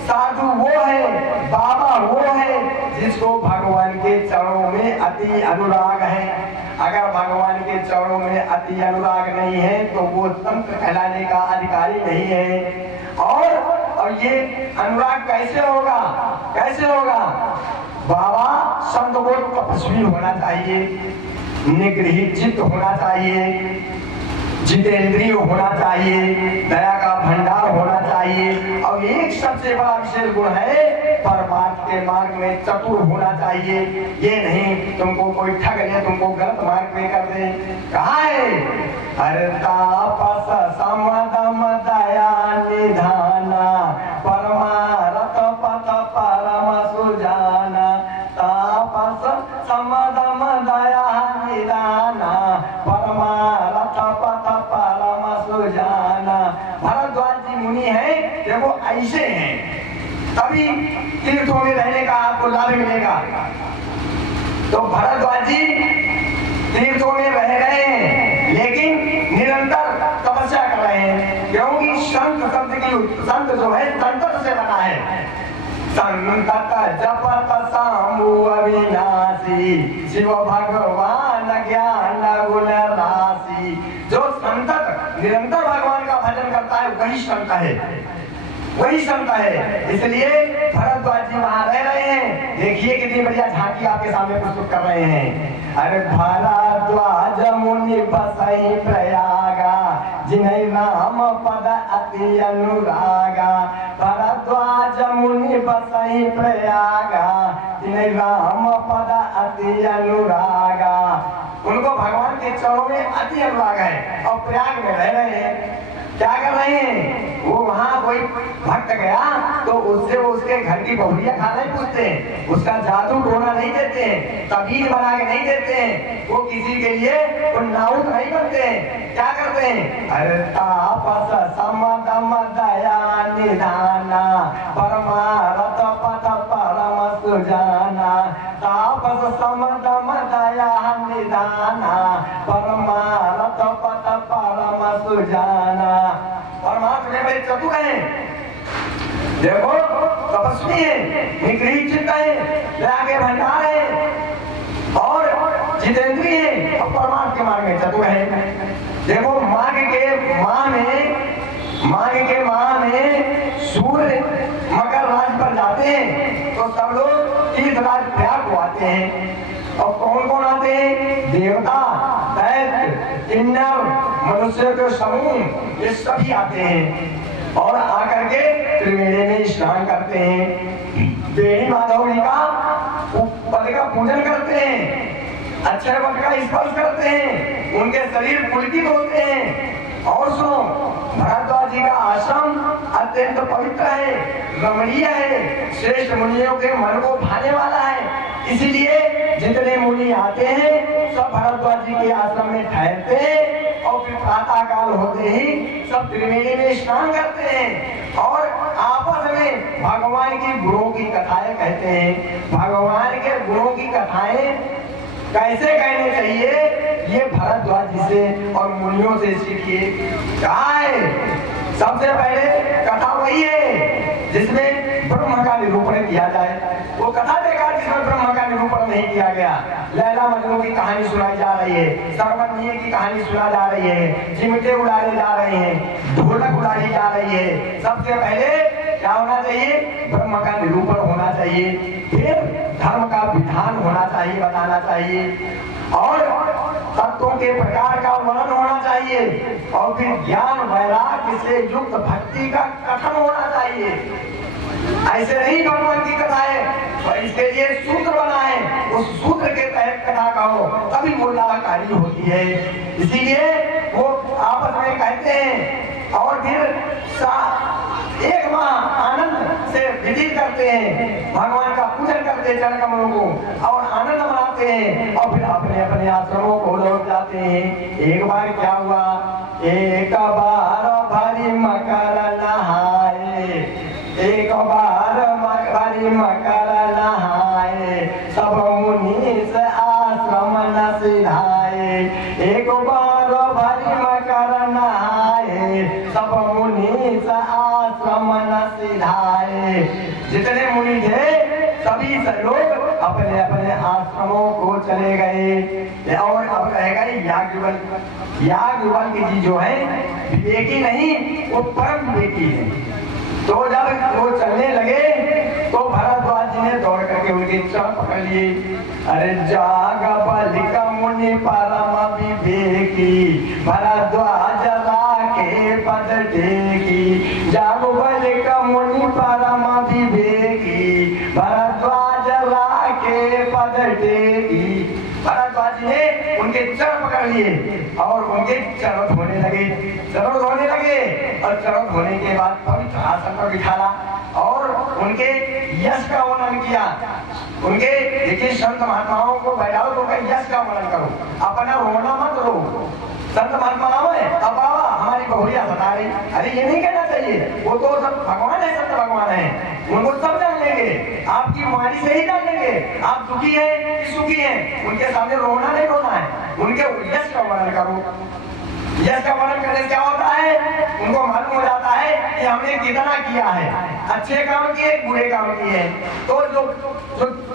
साधु वो है, बाबा वो है जिसको भगवान के चरणों में अति अनुराग है। अगर भगवान के चरणों में अति अनुराग नहीं है तो वो संत कहलाने का अधिकारी नहीं है। और ये अनुराग कैसे होगा, कैसे होगा? बाबा संत को तपस्वी होना चाहिए, निगृहित चित्त होना चाहिए, जितेंद्रिय होना चाहिए, दया का भंडार होना चाहिए। और एक सबसे बड़ा विशेष गुण है परमार्थ के मार्ग में चतुर होना चाहिए। ये नहीं तुमको कोई ठग ले, तुमको गलत मार्ग पे कर दे। कहा है, अरे तापस समदम दया निधाना परमारथ पथ परम सुजाना। तापस समदम दया निधाना परमारथ पथ परम सुजाना। भरद्वाज जी मुनि है, देखो ऐसे हैं तभी तीर्थों में रहने का आपको लाभ मिलेगा। तो भरद्वाज जी तीर्थों में रह रहे हैं लेकिन निरंतर तपस्या कर रहे हैं, क्योंकि संत जो है संतत से बना है। संतत जपत सामु अविनाशी शिव भगवान ज्ञान गुण राशि। जो संतत निरंतर भगवान का भजन करता है वही संत है, वही संत है। इसलिए भरद्वाज जी वहां रह रहे हैं। देखिए कितनी बढ़िया झांकी आपके सामने प्रस्तुत कर रहे हैं। अरे भरद्वाज मुनि बसई प्रयागा जिन्हें नाम पद अति अनुरागा। भरद्वाज मुनि बसई प्रयागा जिन्हें नाम पद अति अनुरागा। उनको भगवान के चरणों में अति अनुराग है और प्रयाग में रह रहे हैं। क्या कर रहे हैं, वो वहां कोई भक्त गया तो उससे वो उसके घर की बहुरिया खाना ही पूछते हैं, उसका जादू टोना नहीं देते हैं, तबीज बना के नहीं देते हैं, वो किसी के लिए वो नाउट नहीं बनते हैं। क्या करते हैं, अरे तापस समदम दया निधाना परमारथ पथ परम सुजाना। तापस समदम दया निधाना परमारथ पथ परम सुजाना। परमात्मा में बड़े चतुर हैं, देखो तपस्वी है, निगृहित चित्त है, दया के भंडार है और जितेंद्रिय है और परमात्मा के मार्ग में चतुर है। देखो माघ के माह में सूर्य मकर राशि पर जाते हैं तो सब लोग तीर्थराज प्रयाग को आते हैं। और कौन कौन आते हैं, देवता, दैत्य, किन्नर, मनुष्य के समूह, ये सभी आते हैं और आकर के त्रिवेणी में स्नान करते हैं। देवी माधव जी का पद का पूजन करते हैं, अक्षय वट का स्पर्श करते हैं, उनके शरीर पुलकित होते हैं। और सुनो, भरद्वाज जी का आश्रम अत्यंत पवित्र है, रमणीय है, श्रेष्ठ मुनियों के मन को भाने वाला है। इसलिए जितने मुनि आते हैं सब भरद्वाज जी के आश्रम में ठहरते हैं और फिर प्रातः काल होते ही सब त्रिवेणी में स्नान करते हैं और आपस में भगवान की गुणों की कथाएं कहते हैं। भगवान के गुणों की कथाएं कैसे कहने चाहिए ये भरद्वाज जी से और मुनियों से सीखिए। कहा है सबसे पहले कथा वही है जिसमें ब्रह्म का निरूपण किया जाए। वो कथा देखा जिसमें ब्रह्म का निरूपण नहीं किया गया। लैला मजनू की कहानी सुनाई जा रही है, सर्वज्ञ की कहानी सुना जा रही है, चिमटे उड़ाए जा रहे हैं, ढोलक उड़ाई जा रही है। सबसे पहले क्या होना चाहिए? ब्रह्म का निरूपण होना चाहिए, फिर धर्म का विधान होना चाहिए, बताना चाहिए और तत्वों के प्रकार का वर्णन होना चाहिए और फिर ज्ञान वैराग्य से युक्त भक्ति का कथन होना चाहिए। ऐसे नहीं भगवान की कथा है तो इसके लिए सूत्र बना है, उस सूत्र के तहत कथा कहो तभी वो लाभकारी होती है। इसीलिए वो आपस में कहते हैं और फिर एक माह आनंद से विधि करते हैं, भगवान का पूजन करते हैं चरण कमलों को और आनंद मनाते हैं और फिर अपने अपने आश्रमों को लौट जाते हैं। एक बार क्या हुआ, एक बार भरी मकर नहाए, एक बार भरी मकर नहाए, सब मुनीस आश्रम न सिधाए। एक बार भरी मकर नहाए, सब मुनीस आश्रम न सिधाए। जितने मुनि थे सभी लोग अपने अपने आश्रमों को चले गए और अब रह गए याज्ञवल्क्य। याज्ञवल्क्य जी जो है विवेकी नहीं, वो परम विवेकी है। तो जब वो चलने लगे तो भरद्वाज जी ने दौड़ करके उनके चरण पकड़ लिए। अरे याज्ञवल्क्य मुनि परम विवेकी, भरद्वाज राखे पद टेकी। याज्ञवल्क्य मुनि परम विवेकी, भरद्वाज राखे पद टेकी। भरद्वाज जी ने उनके चरण पकड़ लिए और उनके चरण धोने लगे, चरण धोने लगे और चरण धोने के बाद पवित्र आसन पर बिठाला और उनके यश का वर्णन किया। उनके देखिए संत महात्माओं को बैठाओ तो यश का वर्णन करो, अपना रोना मत रो। संत महात्माओं है अब बाबा हमारी बहुरिया बता रही, अरे ये नहीं कहना चाहिए, वो तो सब भगवान है, संत भगवान है, उनको सब जान लेंगे, आपकी वाणी से ही जान लेंगे आप दुखी है कि सुखी है। उनके सामने रोना नहीं रोना है, उनके यश का वर्णन करो। यश का वर्णन करने से क्या होता है, उनको मालूम हो जाता है कि हमने कितना किया है, अच्छे काम किए बुरे काम किए। तो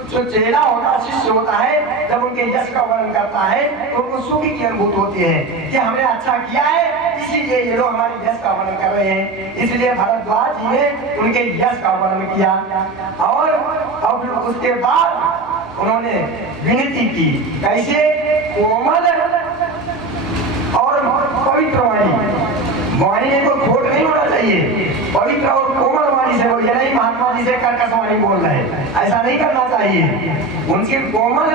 जो चेला होता शिष्य होता है जब उनके यश का वर्णन करता है तो उनको सुखी की अनुभूति होती है कि हमने अच्छा किया है, इसीलिए ये लोग हमारे यश का वर्णन कर रहे हैं। इसलिए भरद्वाज जी ने उनके यश का वर्णन किया और फिर उसके बाद उन्होंने विनती की। कैसे? कोमल और पवित्र वाणी में कोई खोट नहीं होना चाहिए, पवित्र और कोमल वाणी से बोलिए, नहीं महात्मा जी से कर्कश वाणी बोल रहे, ऐसा नहीं करना चाहिए। उनकी कोमल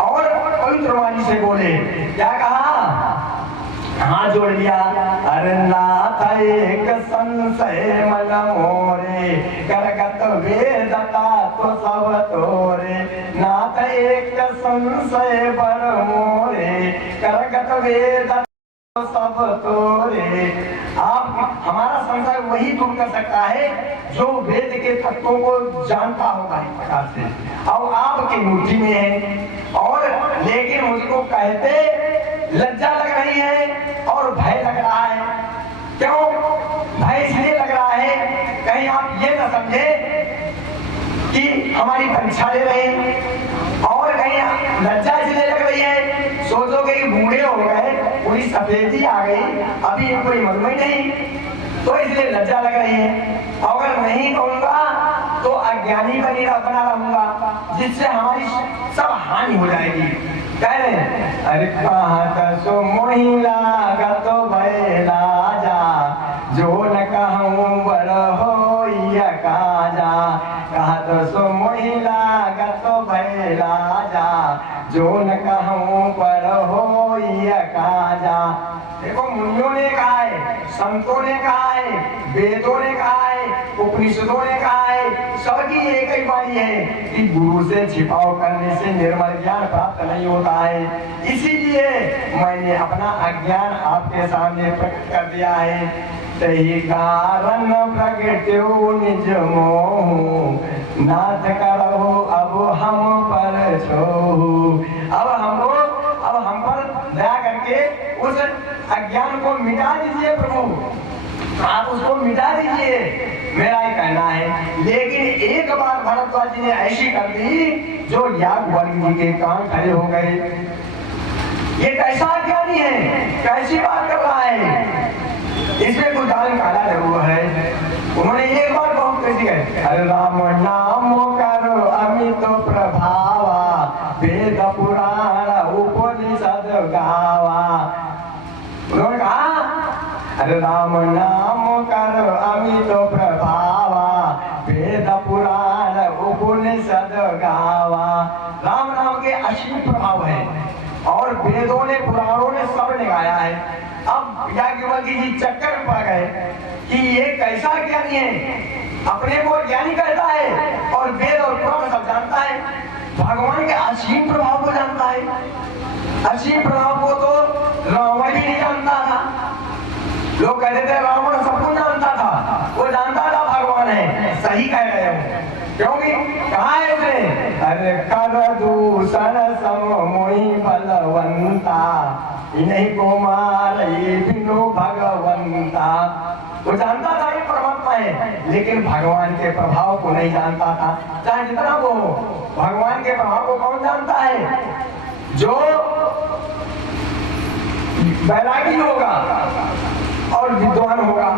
और पवित्र वाणी से बोले। क्या कहा? हाथ जोड़ लिया। अरे नाथ एक संशय मन मोरे, करगत वेदता तो सब तोरे। नाथ एक संशय बर मोरे, करगत वेदता सब तोरे। आप हमारा संशय वही दूर कर सकता है जो वेद के तत्वों को जानता होगा इस प्रकार से और आपकी मुट्ठी में है। और लेकिन मुझको कहते लज्जा लग रही है और भय लग रहा है। क्यों भय इसलिए लग रहा है, कहीं आप ये न समझे कि हमारी परीक्षा ले रहे हैं, और कहीं लज्जा इसलिए लग रही है सोचोगे कि बूढ़े हो गए, पूरी सफेदी आ गई, अभी कोई मधुमेह नहीं, तो इसलिए लज्जा लग रही है। अगर नहीं कहूंगा तो अज्ञानी बना रहूंगा, जिससे हमारी सब हानि हो जाएगी। कह रहे अरे कहाँ सो मोहिला गतो भैला जा, जो न कहूँ बड़ हो काजा। कहा तो सो मोहिला गतो भैला जा, जो न कहूँ पर हो या काजा। देखो मुनियों ने कहा है, संतों ने कहा है, वेदों ने कहा है, उपनिषदों ने कहा है, सबकी एक ही बात है कि गुरु से छिपाव करने से निर्मल ज्ञान प्राप्त नहीं होता है। इसीलिए मैंने अपना अज्ञान आपके सामने प्रकट कर दिया है। तही कारण प्रगट्यो निज मोह नाथ करो अब हम पर छोहु। अब हम पर दया करके उस अज्ञान को मिटा दीजिए प्रभु, आप उसको मिटा दीजिए, मेरा ही कहना है। लेकिन एक बार भरद्वाज जी ने ऐसी कर दी जो याज्ञवल्क्य जी के कान खड़े हो गए। ये कैसा ज्ञानी है, कैसी बात कर रहा है, इसमें कुछ दान काला जरूर है। उन्होंने एक बार बहुत कैसी है, अरे राम नाम करो अमित प्रभावा वेद पुराण उपनिषद गावा। उन्होंने कहा अरे राम नाम करो अमित प्रभावा वेद पुराण उपनिषद गावा। राम नाम के असीम प्रभाव है और वेदों ने पुराणों ने सब ने गाया है। अब याज्ञवल्क्य जी चक्कर में पड़ गए कि ये कैसा ज्ञानी है, अपने को ज्ञानी कहता है और वेद और पुराण सब जानता है, भगवान के असीम प्रभाव को जानता है। असीम प्रभाव को तो रावण भी नहीं जानता था। लोग कहते थे रावण सब कुछ जानता था, वो जानता था भगवान है। सही कह रहे हो, क्योंकि कहा है उसने, अरे कर दूषण सम मोहि बलवंता इन्हीं को मारे बिनु भगवंता। वो जानता था ये परमात्मा है, लेकिन भगवान के प्रभाव को नहीं जानता था। चाहे जितना वो हो, भगवान के प्रभाव को कौन जानता है? जो वैरागी होगा और विद्वान होगा,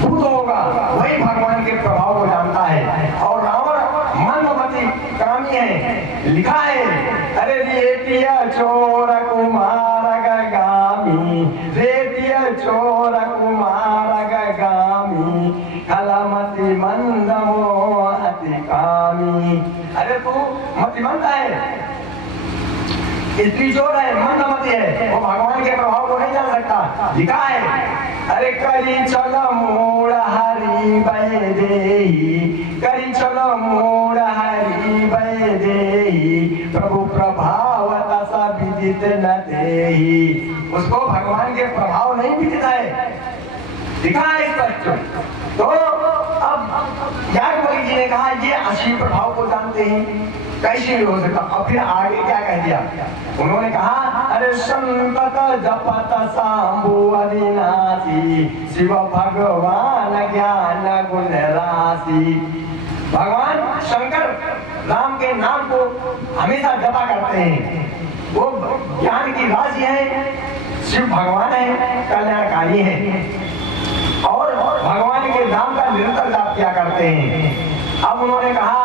बुद्ध होगा, वही भगवान के प्रभाव को जानता है। और रावण मंदमती कामी है। लिखा है, अरे रेतिया चोर कुमार गामी, रेतिया चोर कुमार गामी, कलमति मंदमो अति कामी। अरे तू मतिमंद है, स्त्री चोर है, मंदमती है, वो भगवान के प्रभाव को नहीं जान सकता। लिखा है, अरे करी चल मूड़ हरि बैदेही, करी चल मूड़ हरि बैदेही, प्रभु प्रभाव तसा विदित न देही। उसको भगवान के प्रभाव नहीं विदित है, लिखा है स्पष्ट। तो अब याज्ञवल्क्य जी ने कहा ये असीम प्रभाव को जानते हैं, कैसे हो सकता। और फिर आगे क्या कह दिया उन्होंने, कहा अरे संतत जपत सांभु अविनाशी, शिव भगवान ज्ञान गुण राशि। भगवान शंकर राम के नाम को हमेशा जपा करते हैं, वो ज्ञान की राशि है, शिव भगवान है, कल्याणकारी है और भगवान के नाम का निरंतर जाप किया करते हैं। अब उन्होंने कहा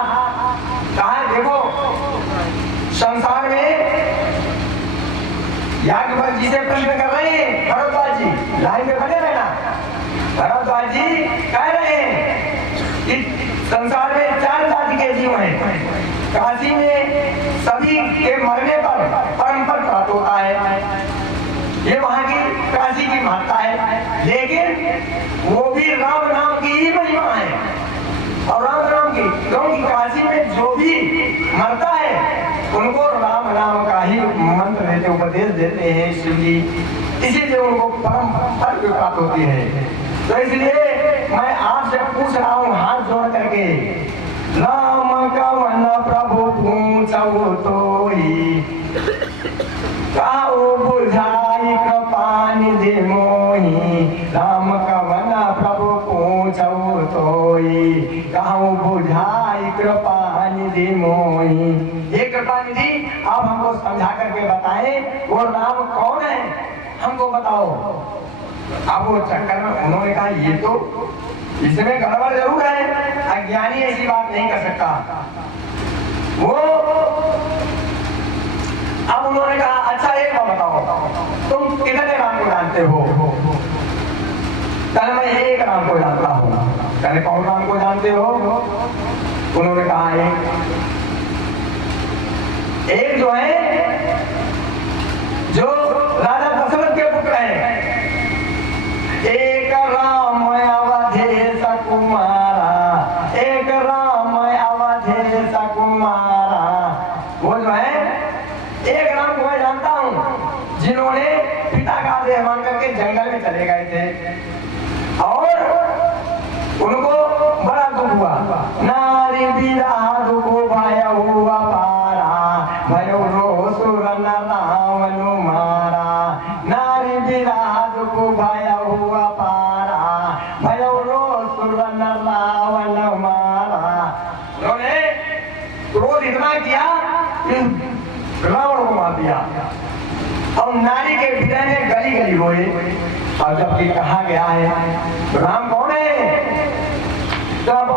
देखो संसार में याज्ञवल्क्य जी से प्रश्न कर रहे हैं भरद्वाज जी, लाइन में बने रहना। भरद्वाज जी कह रहे हैं कि संसार में 4 जाति के जीव हैं। काशी में सभी के मरने पर परम पद प्राप्त होता है, ये वहां की काशी की महत्ता है। लेकिन वो भी राम नाम की ही महिमा है और राम नाम की, क्योंकि काशी में जो भी मरता है उनको राम नाम का ही मंत्र देते, उपदेश देते हैं शिव जी, इसीलिए उनको परम पद प्राप्त होती है। तो इसलिए मैं आपसे पूछ रहा हूँ हाथ जोड़ करके, राम कवन प्रभु पूछो तो ही, काऊ बुझाई कृपा निधि मोहि, राम कवन प्रभु पूछो तो ही, काऊ बुझाई कृपा निधि मोहि। ये कृपा निधि आप हमको समझा करके बताएं, वो राम कौन है हमको बताओ। अब वो चक्कर में उन्होंने कहा ये तो इसमें गड़बड़ जरूर है, अज्ञानी ऐसी बात नहीं कर सकता। वो अब उन्होंने कहा अच्छा एक बात बताओ, तुम कितने राम को जानते हो? कल मैं एक राम को जानता हूँ। कहने कौन राम को जानते हो? उन्होंने कहा एक। एक जो है जो राजा दशरथ के पुत्र हैं, एक राम अवधेश कुमारा, एक राम अवधेश कुमारा। वो जो है एक राम को मैं जानता हूं जिन्होंने पिता का देह मान करके जंगल में चले गए थे और उनको बड़ा दुख हुआ। नारी बिरहा दुख भय हुआ पारा, भयो रो सुर रावण मारा। नारी बिरहा दुख भय हुआ पारा, भयो रो सुर रावण मारा। उन्होंने क्रोध इतना किया कि रावण को मार दिया और नारी के हृदय में गली गली रोए। और जबकि कहा गया है राम कौन है? तब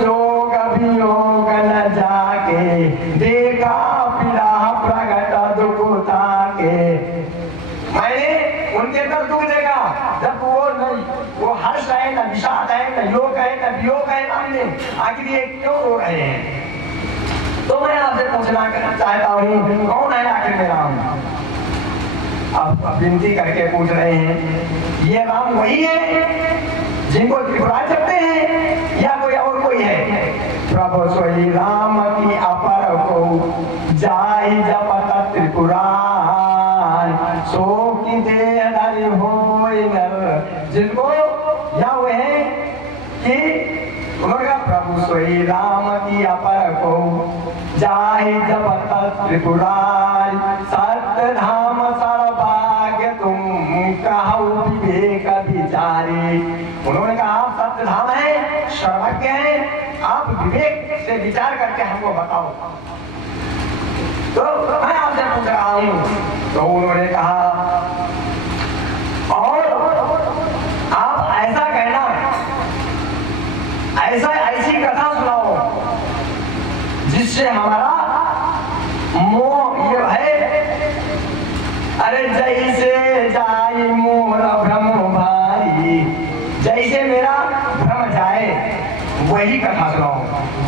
जोग वियोग न जाके, देखा पिला प्रगट दुख ताके। मैंने उनके अंदर दुख देखा जब वो नहीं, वो हर्ष है न विषाद है न योग है न वियोग है सामने, आखिर ये क्यों रो रहे हैं? तो मैं आपसे पूछना करना चाहता हूँ कौन है आखिर में राम? आप विनती करके पूछ रहे हैं ये राम वही है जिनको त्रिपुरारी सकते हैं या कोई और कोई है? प्रभु सोई राम की अपर को जाई जपत त्रिपुरान, सो की देह होय नर। जिनको या वो है कि उन्होंने प्रभु सोई राम की अपर को जाहि जपत त्रिपुरारी, सत्य धाम सर्वभाग्य तुम कहु विवेक विचारी। उन्होंने कहा आप सत्य धाम है, सर्वज्ञ है, आप विवेक से विचार करके हमको बताओ। तो मैं आपसे पूछ रहा हूं। तो उन्होंने कहा और आप ऐसा कहना, ऐसी कथा सुनाओ जिससे हमारा मोह ये है। अरे जैसे जाए मोर भ्रम भाई, जैसे मेरा भ्रम जाए वही कथा सुनाओ।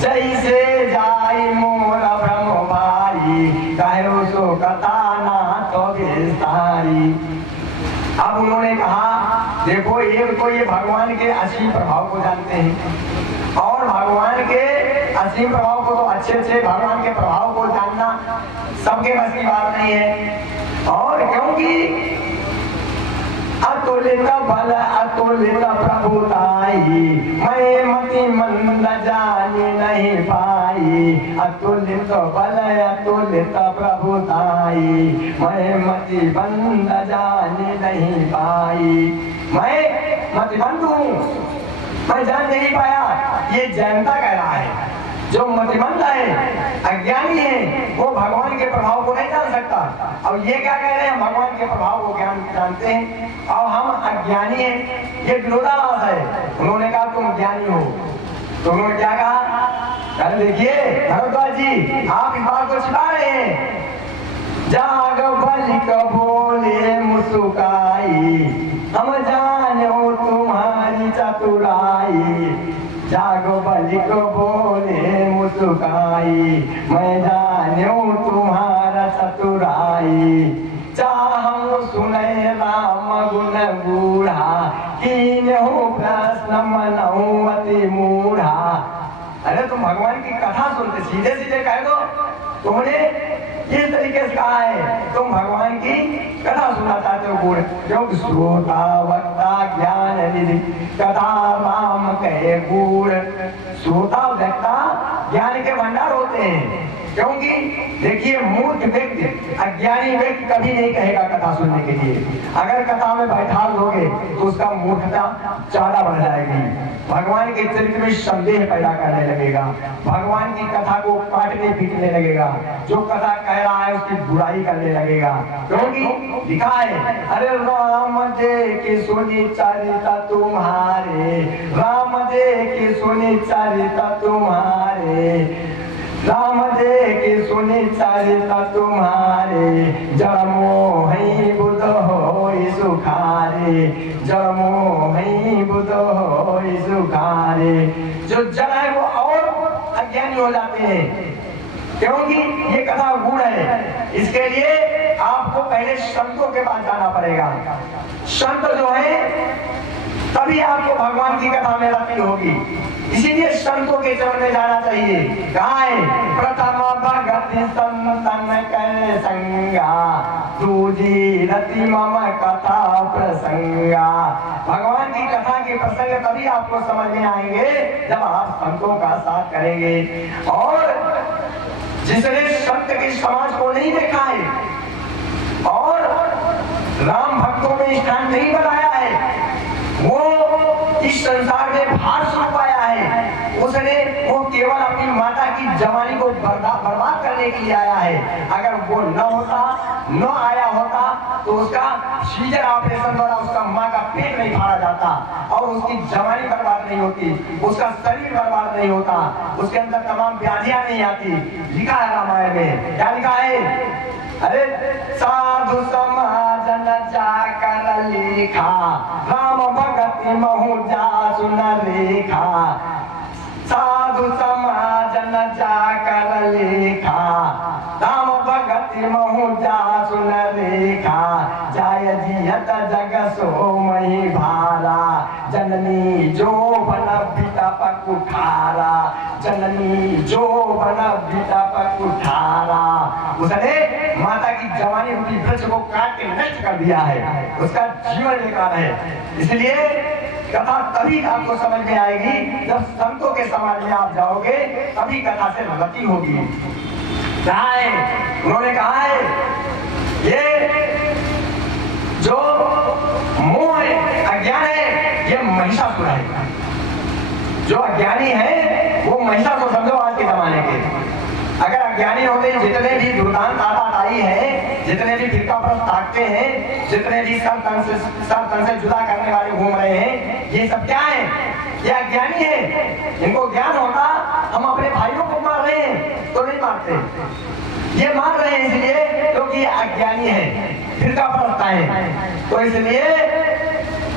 जैसे जाए मोर भ्रम भाई, कहो सो कथा ना तो विस्तारी। अब उन्होंने कहा देखो एक तो ये भगवान के असीम प्रभाव को जानते हैं और भगवान के असीम प्रभाव को तो अच्छे से भगवान के प्रभाव को जानना सबके बस की बात नहीं है। और क्योंकि अतुलित बल अतुलित प्रभुताई, मैं मति मंद जानी नहीं पाई। अतुलित बल अतुलित प्रभुताई, मैं मति मंद जानी नहीं पाई। मैं मतिमंद हूँ, मैं जान नहीं पाया। ये जनता कह रहा है जो मतिमंद है, अज्ञानी है, वो भगवान के प्रभाव को नहीं जान सकता। अब ये क्या कह रहे हैं भगवान के प्रभाव को ज्ञान जानते हैं और हम अज्ञानी हैं, ये विरोधाभास है। उन्होंने कहा तुम ज्ञानी हो। तो उन्होंने क्या कहा? अरे देखिए भरद्वाज जी आप इस बात को छिपा रहे हैं। जाग बलिक बोले मुस्काई, हम जानो तुम्हारी चतुराई। जागो बलिक बोले मुस्काई, मैं जानो तुम्हारा चतुराई। चाहूं सुने राम गुण बूढ़ा, कीन्हु प्रश्न मनहु अति मूढ़ा। अरे तुम भगवान की कथा सुनते सीधे सीधे कह दो। तुमने किस तरीके से कहा है तुम भगवान की कथा सुनना चाहते हो गुण? क्योंकि श्रोता वक्ता ज्ञान निधि, कथा राम कहे गुण। श्रोता वक्ता ज्ञान के भंडार होते हैं। क्योंकि देखिए मूर्ख व्यक्ति अज्ञानी व्यक्ति कभी नहीं कहेगा कथा सुनने के लिए। अगर कथा में बैठा दोगे तो उसका मूर्खता ज्यादा बढ़ जाएगी, भगवान के चरित्र में संदेह पैदा करने लगेगा, भगवान की कथा को काटने पीटने लगेगा, जो कथा कह रहा है उसकी बुराई करने लगेगा। क्योंकि लिखा है अरे राम जी की सुनी चरिता तुम्हारे, राम जी की सुनी चरिता तुम्हारे, राम जी की सुनी चरिता तुम्हारे। जड़ मोहि बुध होई सुखारे, जड़ मोहि बुध होई सुखारे। जो जड़ है वो और अज्ञानी हो जाते हैं। क्योंकि ये कथा गुण है। इसके लिए आपको पहले संतों के पास जाना पड़ेगा। संत जो है तभी आपको भगवान की कथा में रति होगी। इसीलिए संतों के चरण में जाना चाहिए। कहा है प्रथम भगति संतन कर संगा, दूजी रति मम कथा प्रसंगा। भगवान की कथा के प्रसंग तभी आपको समझ में आएंगे जब आप संतों का साथ करेंगे। और जिसने संत के समाज को नहीं देखा है और राम भक्तों में स्थान नहीं बनाया है, वो इस संसार में भार सूख पाया है। उसने वो केवल अपनी माता की जवानी को बर्बाद करने के लिए आया है। अगर वो न आया होता तो उसका सीजर ऑपरेशन द्वारा उसका माँ का पेट नहीं फाड़ा जाता और उसकी जवानी बर्बाद नहीं होती, उसका शरीर बर्बाद नहीं होता, उसके अंदर तमाम व्याधियां नहीं आती। लिखा है रामायण में, क्या लिखा है? अरे साधु समाजन जाकर लिखा, राम भगति महु जासु न रेखा। साधु समाजन जाकर लिखा, राम भगति महु जासु न रेखा। जाय जियत जग सो मही भारा, जननी जो बन बिटप कुठारा, जननी जो बन बिटप कुठारा। उसने माता की जवानी रूपी वृक्ष को काट के नष्ट कर दिया है, उसका जीवन बेकार है। इसलिए कथा तभी आपको समझ में आएगी जब संतों के समाज में आप जाओगे, तभी कथा से रति होगी। उन्होंने कहा है ये जो मोह है, अज्ञान है, ये महिषासुर है। जो अज्ञानी है वो महिषासुर समझो आज के जमाने के। अगर अज्ञानी होते जितने भी दुर्दांत ताताताई है, जितने भी फिरका प्रस्त ताकते हैं, जितने भी सर तन से जुदा करने वाले घूम रहे हैं, ये सब क्या है? ये अज्ञानी है। इनको ज्ञान होता हम अपने भाइयों को मार रहे हैं तो नहीं मारते, ये मार रहे हैं इसलिए क्योंकि ये अज्ञानी है, फिरका प्रस्त है। तो इसलिए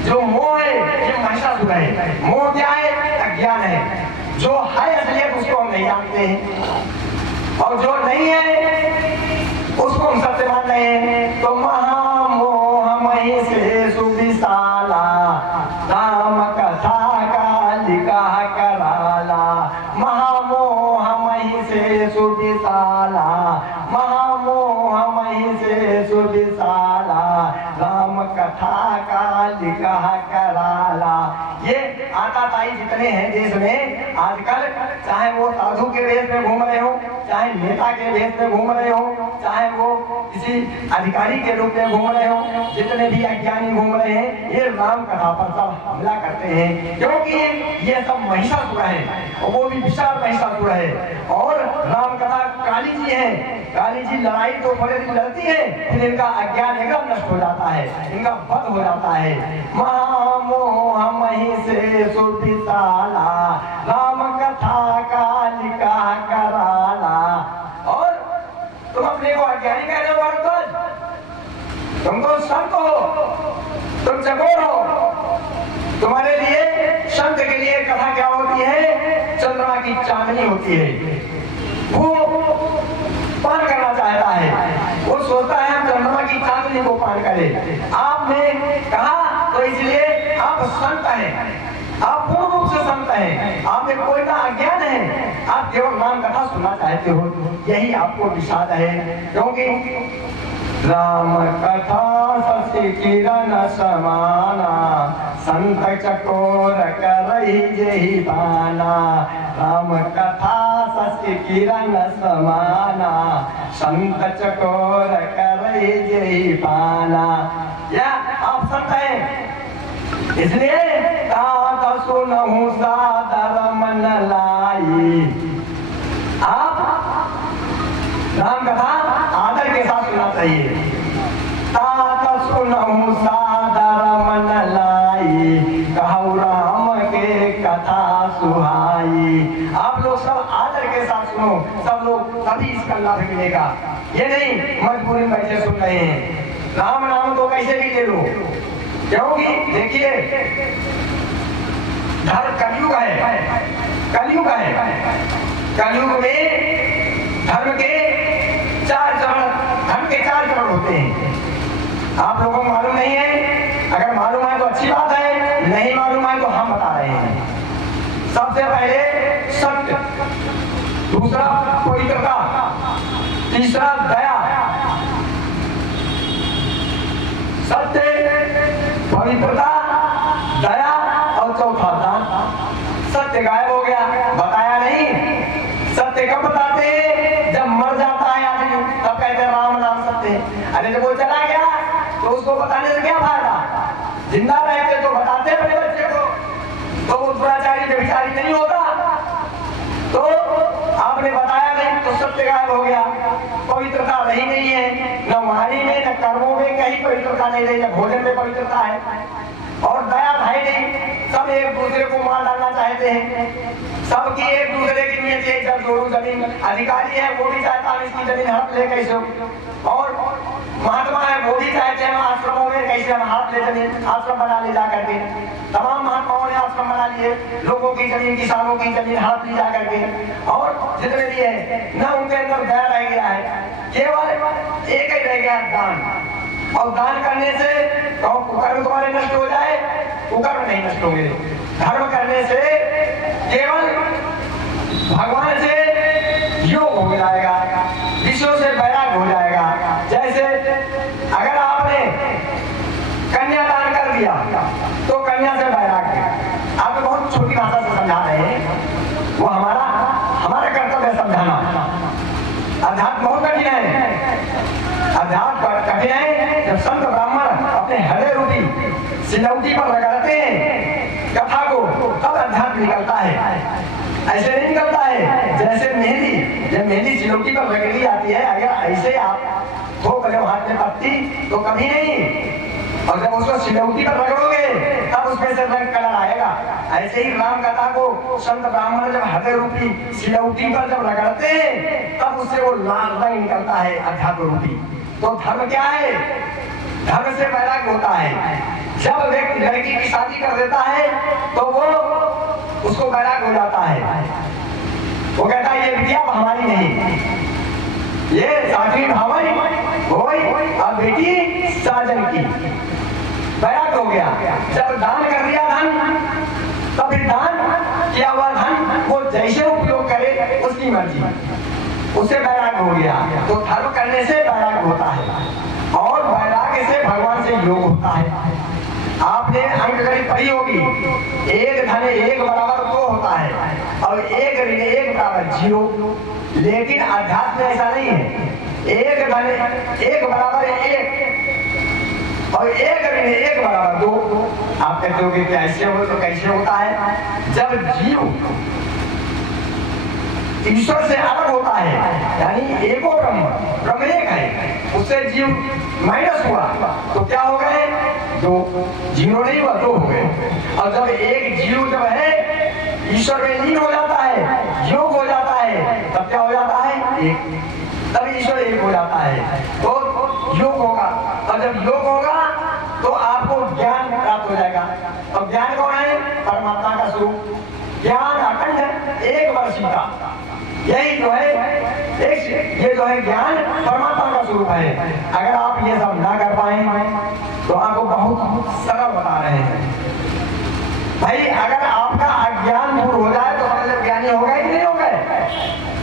जो मोह है ये महिषासुर है। मोह क्या है? अज्ञान है। जो है असलियत उसको हम नहीं जानते हैं और जो नहीं है उसको हम सत्य मान रहे हैं। तो महामोह मही से सुविशाला, राम कथा कालिका कराला। महामोह मही से सुविशाला, महामोह मही से सुविशाला, राम कथा कालिका कराला। ये आताताई जितने हैं देश में आजकल, चाहे वो साधु के वेश में घूम रहे हो, चाहे नेता के वेश में घूम रहे हो, चाहे वो किसी अधिकारी के रूप में घूम रहे हो, जितने भी अज्ञानी घूम रहे हैं, ये राम कथा पर सब हमला करते हैं। क्योंकि ये सब महिषासुर है और वो भी विशाल महिषासुर है। और राम कथा काली जी है। काली जी लड़ाई तो थोड़े दिन लड़ती है, फिर इनका अज्ञान एकदम नष्ट हो जाता है, इनका वध हो जाता है। महामोह मही से सुविशाला, राम कथा कालिका कराला। और तुम अपने को अज्ञानी कह रहे हो भारद्वाज, तुम तो संत हो, तुम चकोर हो। तुम्हारे लिए, संत के लिए कथा क्या होती है? चंद्रमा की चांदनी होती है। वो पान करना चाहता है, वो सोचता है हम चंद्रमा की चांदनी को पान करें। आपने कहा तो इसलिए आप संत हैं, आप पूर्ण रूप से संत हैं, आप में कोई ना अज्ञान है, आप केवल राम कथा सुनना चाहते हो, यही आपको विषाद है। क्योंकि राम कथा शशि किरण समाना, संत चकोर करहि जेहि बाना। राम कथा शशि किरण समाना, संत चकोर करहि जेहि बाना। या आप संत हैं, इसलिए तात सुनहु सादर मन लाई। आप राम कथा आदर के साथ सुनना चाहिए। तात सुनहु सादर मन लाई, कहु राम के कथा सुहाई। आप लोग सब आदर के साथ सुनो, सब लोग तभी इसका लाभ मिलेगा। ये नहीं मजबूरी में कैसे सुन रहे हैं। राम नाम तो कैसे भी ले लो, क्योंकि देखिए धर्म कलयुग है, कलयुग है। कलयुग में धर्म के चार चरण होते हैं। आप लोगों को मालूम नहीं है? अगर मालूम है तो अच्छी बात है, नहीं मालूम है तो हम बता रहे हैं। सबसे पहले सत्य, दूसरा पवित्रता, तीसरा दया। सत्य, पवित्रता, दया और चौथा दान। सत्य गायब हो गया, बताया नहीं। सत्य कब बताते हैं? जब मर जाता है आदमी, तब कहते हैं राम नाम सत्य। अरे जब वो चला गया तो उसको बताने से क्या फायदा? जिंदा रहते तो बताते अपने बच्चे को, तो वो दुराचारी व्यभिचारी नहीं होता। तो आपने बताया नहीं तो सत्य गायब हो गया। पवित्रता रही नहीं है, न वाणी में न कर्मों में कहीं पवित्रता नहीं रही, न भोजन में पवित्रता है। और दया है नहीं, सब एक दूसरे को मार डालना चाहते हैं। सबकी एक दूसरे की नियत है। जब दोनों जमीन अधिकारी है वो भी चाहता है इसकी जमीन हड़प ले कैसे, और महात्मा है वो भी चाहते हैं आश्रमों में कैसे हम हाथ ले जमीन, आश्रम बना ले जा करके। तमाम महात्माओं ने आश्रम बना लिए, लोगों की जमीन, किसानों की जमीन हड़प ली जा करके। और जितने भी है न उनके अंदर दया रह गया है, केवल एक ही रह गया दान। और दान करने से कुकर्म तुम्हारे नष्ट हो जाए, कुकर्म नहीं नष्ट होंगे। धर्म करने से केवल भगवान से योग हो जाएगा, विश्व से वैराग हो जाएगा। जैसे अगर आपने कन्या दान कर दिया तो कन्या से वैराग है। आप बहुत छोटी भाषा से समझा रहे हैं, वो हमारा कर्तव्य है समझाना। अध्यात्म बहुत कठिन है, अध्यात्म कठिन है। जब संत ब्राह्मण अपने हृदय रूपी सिलौटी पर लगाते हैं कथा को, तब अध्यात्म निकलता है। ऐसे नहीं निकलता है जैसे मेहंदी, जब मेहंदी सिलौटी पर रगड़ी जाती है, अगर ऐसे आप थोक रहे हो हाथ में पत्ती तो कभी नहीं, और जब उसको सिलौटी पर रगड़ोगे तब उसमें से रंग कलर आएगा। ऐसे ही राम कथा को संत ब्राह्मण जब हृदय रूपी सिलौटी पर जब रगड़ते हैं तब उससे वो लाल रंग निकलता है अध्यात्म रूपी। तो धर्म क्या है? धर्म से वैराग्य होता है। जब व्यक्ति लड़की की शादी कर देता है तो वो उसको वैराग्य हो जाता है। वो कहता है ये विद्या हमारी नहीं, ये साथी भावनी होई और बेटी साजन की। वैराग्य हो गया। जब दान कर दिया धन, तब फिर दान किया हुआ धन वो जैसे उपयोग करे उसकी मर्जी, उससे वैराग्य हो गया। तो धर्म करने से वैराग्य होता है, और वैराग्य से भगवान से योग होता है। आपने अंकगणित पढ़ी होगी, एक धन एक बराबर 2 होता है, और एक ऋण एक बराबर 0। लेकिन अध्यात्म में ऐसा नहीं है। एक धन एक बराबर 1 और एक ऋण एक बराबर 2। आप कहते हो कि कैसे हो, तो कैसे होता है? जब जीव ईश्वर से अलग होता है, यानी एको ब्रह्म एक है, उससे जीव माइनस हुआ तो क्या हो गए? 2। 0 नहीं हुआ, 2 हो गए। और जब एक जीव जब है ईश्वर में लीन हो जाता है, योग हो जाता है, तब क्या हो जाता है? 1। तब ईश्वर 1 हो जाता है, तो योग होगा। और जब योग होगा तो आपको ज्ञान प्राप्त हो जाएगा। और ज्ञान कौन है? परमात्मा का स्वरूप। ज्ञान अखंड एक वर्षी का, यही जो है ये जो है ज्ञान परमात्मा का स्वरूप है। अगर आप ये सब ना कर पाए तो आपको बहुत सरल बता रहे हैं भाई। अगर आपका अज्ञान दूर हो जाए तो मतलब ज्ञानी हो गए कि नहीं हो गए?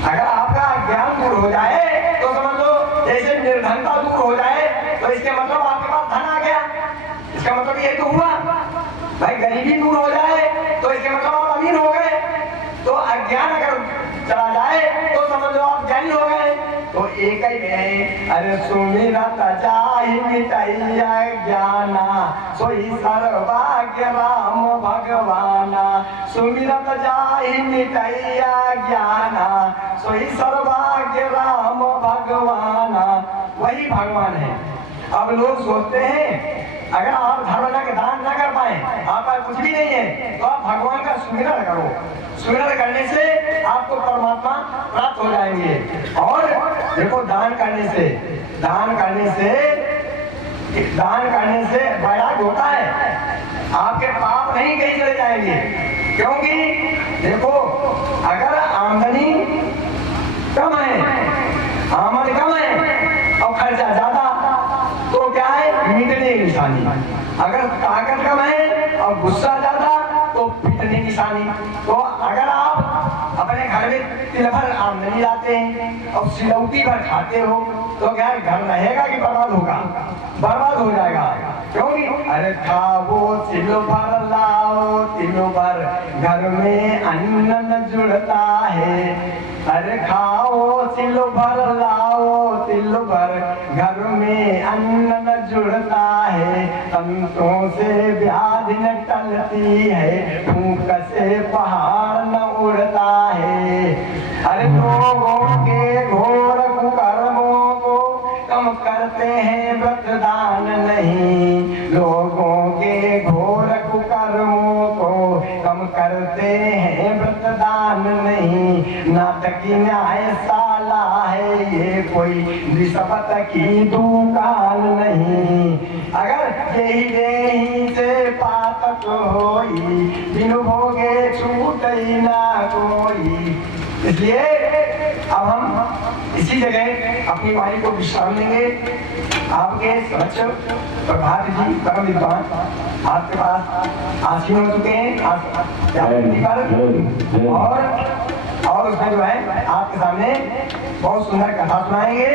अगर आपका अज्ञान दूर हो जाए तो समझ लो जैसे निर्धनता दूर हो जाए, तो इसके मतलब आपके पास धन आ गया। इसका मतलब ये तो हुआ भाई। गरीबी दूर हो जाए तो इसके मतलब आप अमीर हो गए। तो अज्ञान अगर चला जाए तो समझ लो आप ज्ञानी हो गए। तो एक ही है, अरे सुमिरत जाहि मिटैया ज्ञाना, सोई सर्वभाग्य राम भगवाना। सुमिरत जाहि मिटैया ज्ञाना, सोई सर्वभाग्य राम भगवाना। वही भगवान है। अब लोग सोचते हैं अगर आप धर्म दान न कर पाए, आप कुछ भी नहीं है, तो आप भगवान का सुमिरन करो। सुमिरन करने से आपको परमात्मा प्राप्त हो जाएंगे। और देखो दान करने से वैराग्य होता है। आपके पाप नहीं कहीं चले जाएंगे, क्योंकि देखो अगर आमदनी कम है आमद कम है और खर्चा ज्यादा, तो क्या है, मिटने की निशानी। अगर ताकत कम है और गुस्सा ज्यादा तो पिटने की निशानी। तो अगर आप अपने घर में तिल भर आमदनी लाते हैं और सिलौटी भर खाते हो तो क्या घर रहेगा कि बर्बाद होगा? बर्बाद हो जाएगा। क्योंकि अरे खाओ तिल भर लाओ तिल भर, घर में अन्न न जुड़ता है। अरे खाओ तिल भर लाओ तिल भर, घर में अन्न न जुड़ता है। संतों से व्याधि न टलती है, फूंक से पहाड़ न उड़ता है। अरे लोगों के घोर कुकर्मों को कम करते हैं व्रतदान नहीं। लोगों के घोर कुकर्मों को कम करते हैं व्रतदान नहीं। नाटकी न्यायशाला है ये, कोई रिश्वत की दुकान नहीं। अगर यही देही से पातक होई, बिनु भोगे छूटे ना कोई। इसलिए अब हम इसी जगह अपनी वाणी को विश्राम देंगे। आपके स्वच्छ प्रभात जी परम विद्वान आपके पास आसीन हो चुके हैं और उसमें जो है आपके सामने बहुत सुंदर कथा सुनाएंगे।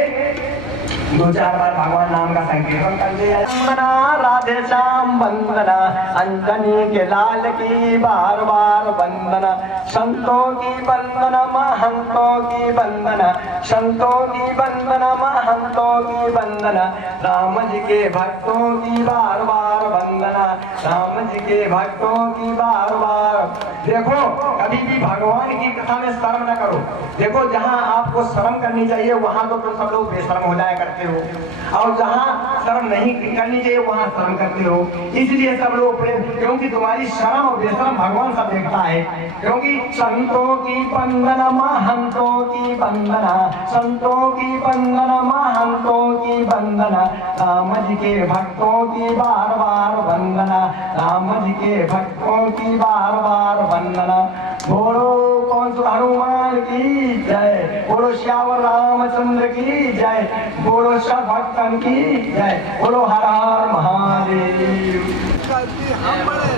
2-4 बार भगवान नाम का संकीर्तन कर दिया। राधे श्याम वंदना, अंजनी के लाल की बार बार वंदना। संतों की वंदना महंतों की वंदना, संतों की वंदना महंतों की वंदना। राम जी के भक्तों की बार बार वंदना, राम जी के भक्तों की बार बार। देखो कभी भी भगवान की कथा में शर्म न करो। देखो जहाँ आपको शर्म करनी चाहिए वहाँ तो सब लोग बेशर्म हो जाया करते हो, और जहाँ शर्म नहीं करनी चाहिए वहाँ शर्म करते हो। इसलिए सब लोग प्रेम, क्योंकि तुम्हारी शर्म और बेशर्म भगवान सब देखता है। क्योंकि संतों की वंदना महंतों की वंदना, संतों की वंदना महंतों की वंदना। राम जी के भक्तों की बार बार वंदना, राम जी के भक्तों की बार बार वंदना। बोलो कौन सा हनुमान की जय, बोलो श्यावर रामचंद्र की जय, बोलो सब भक्तन की जय, बोलो हर हर महादेव। हम बड़े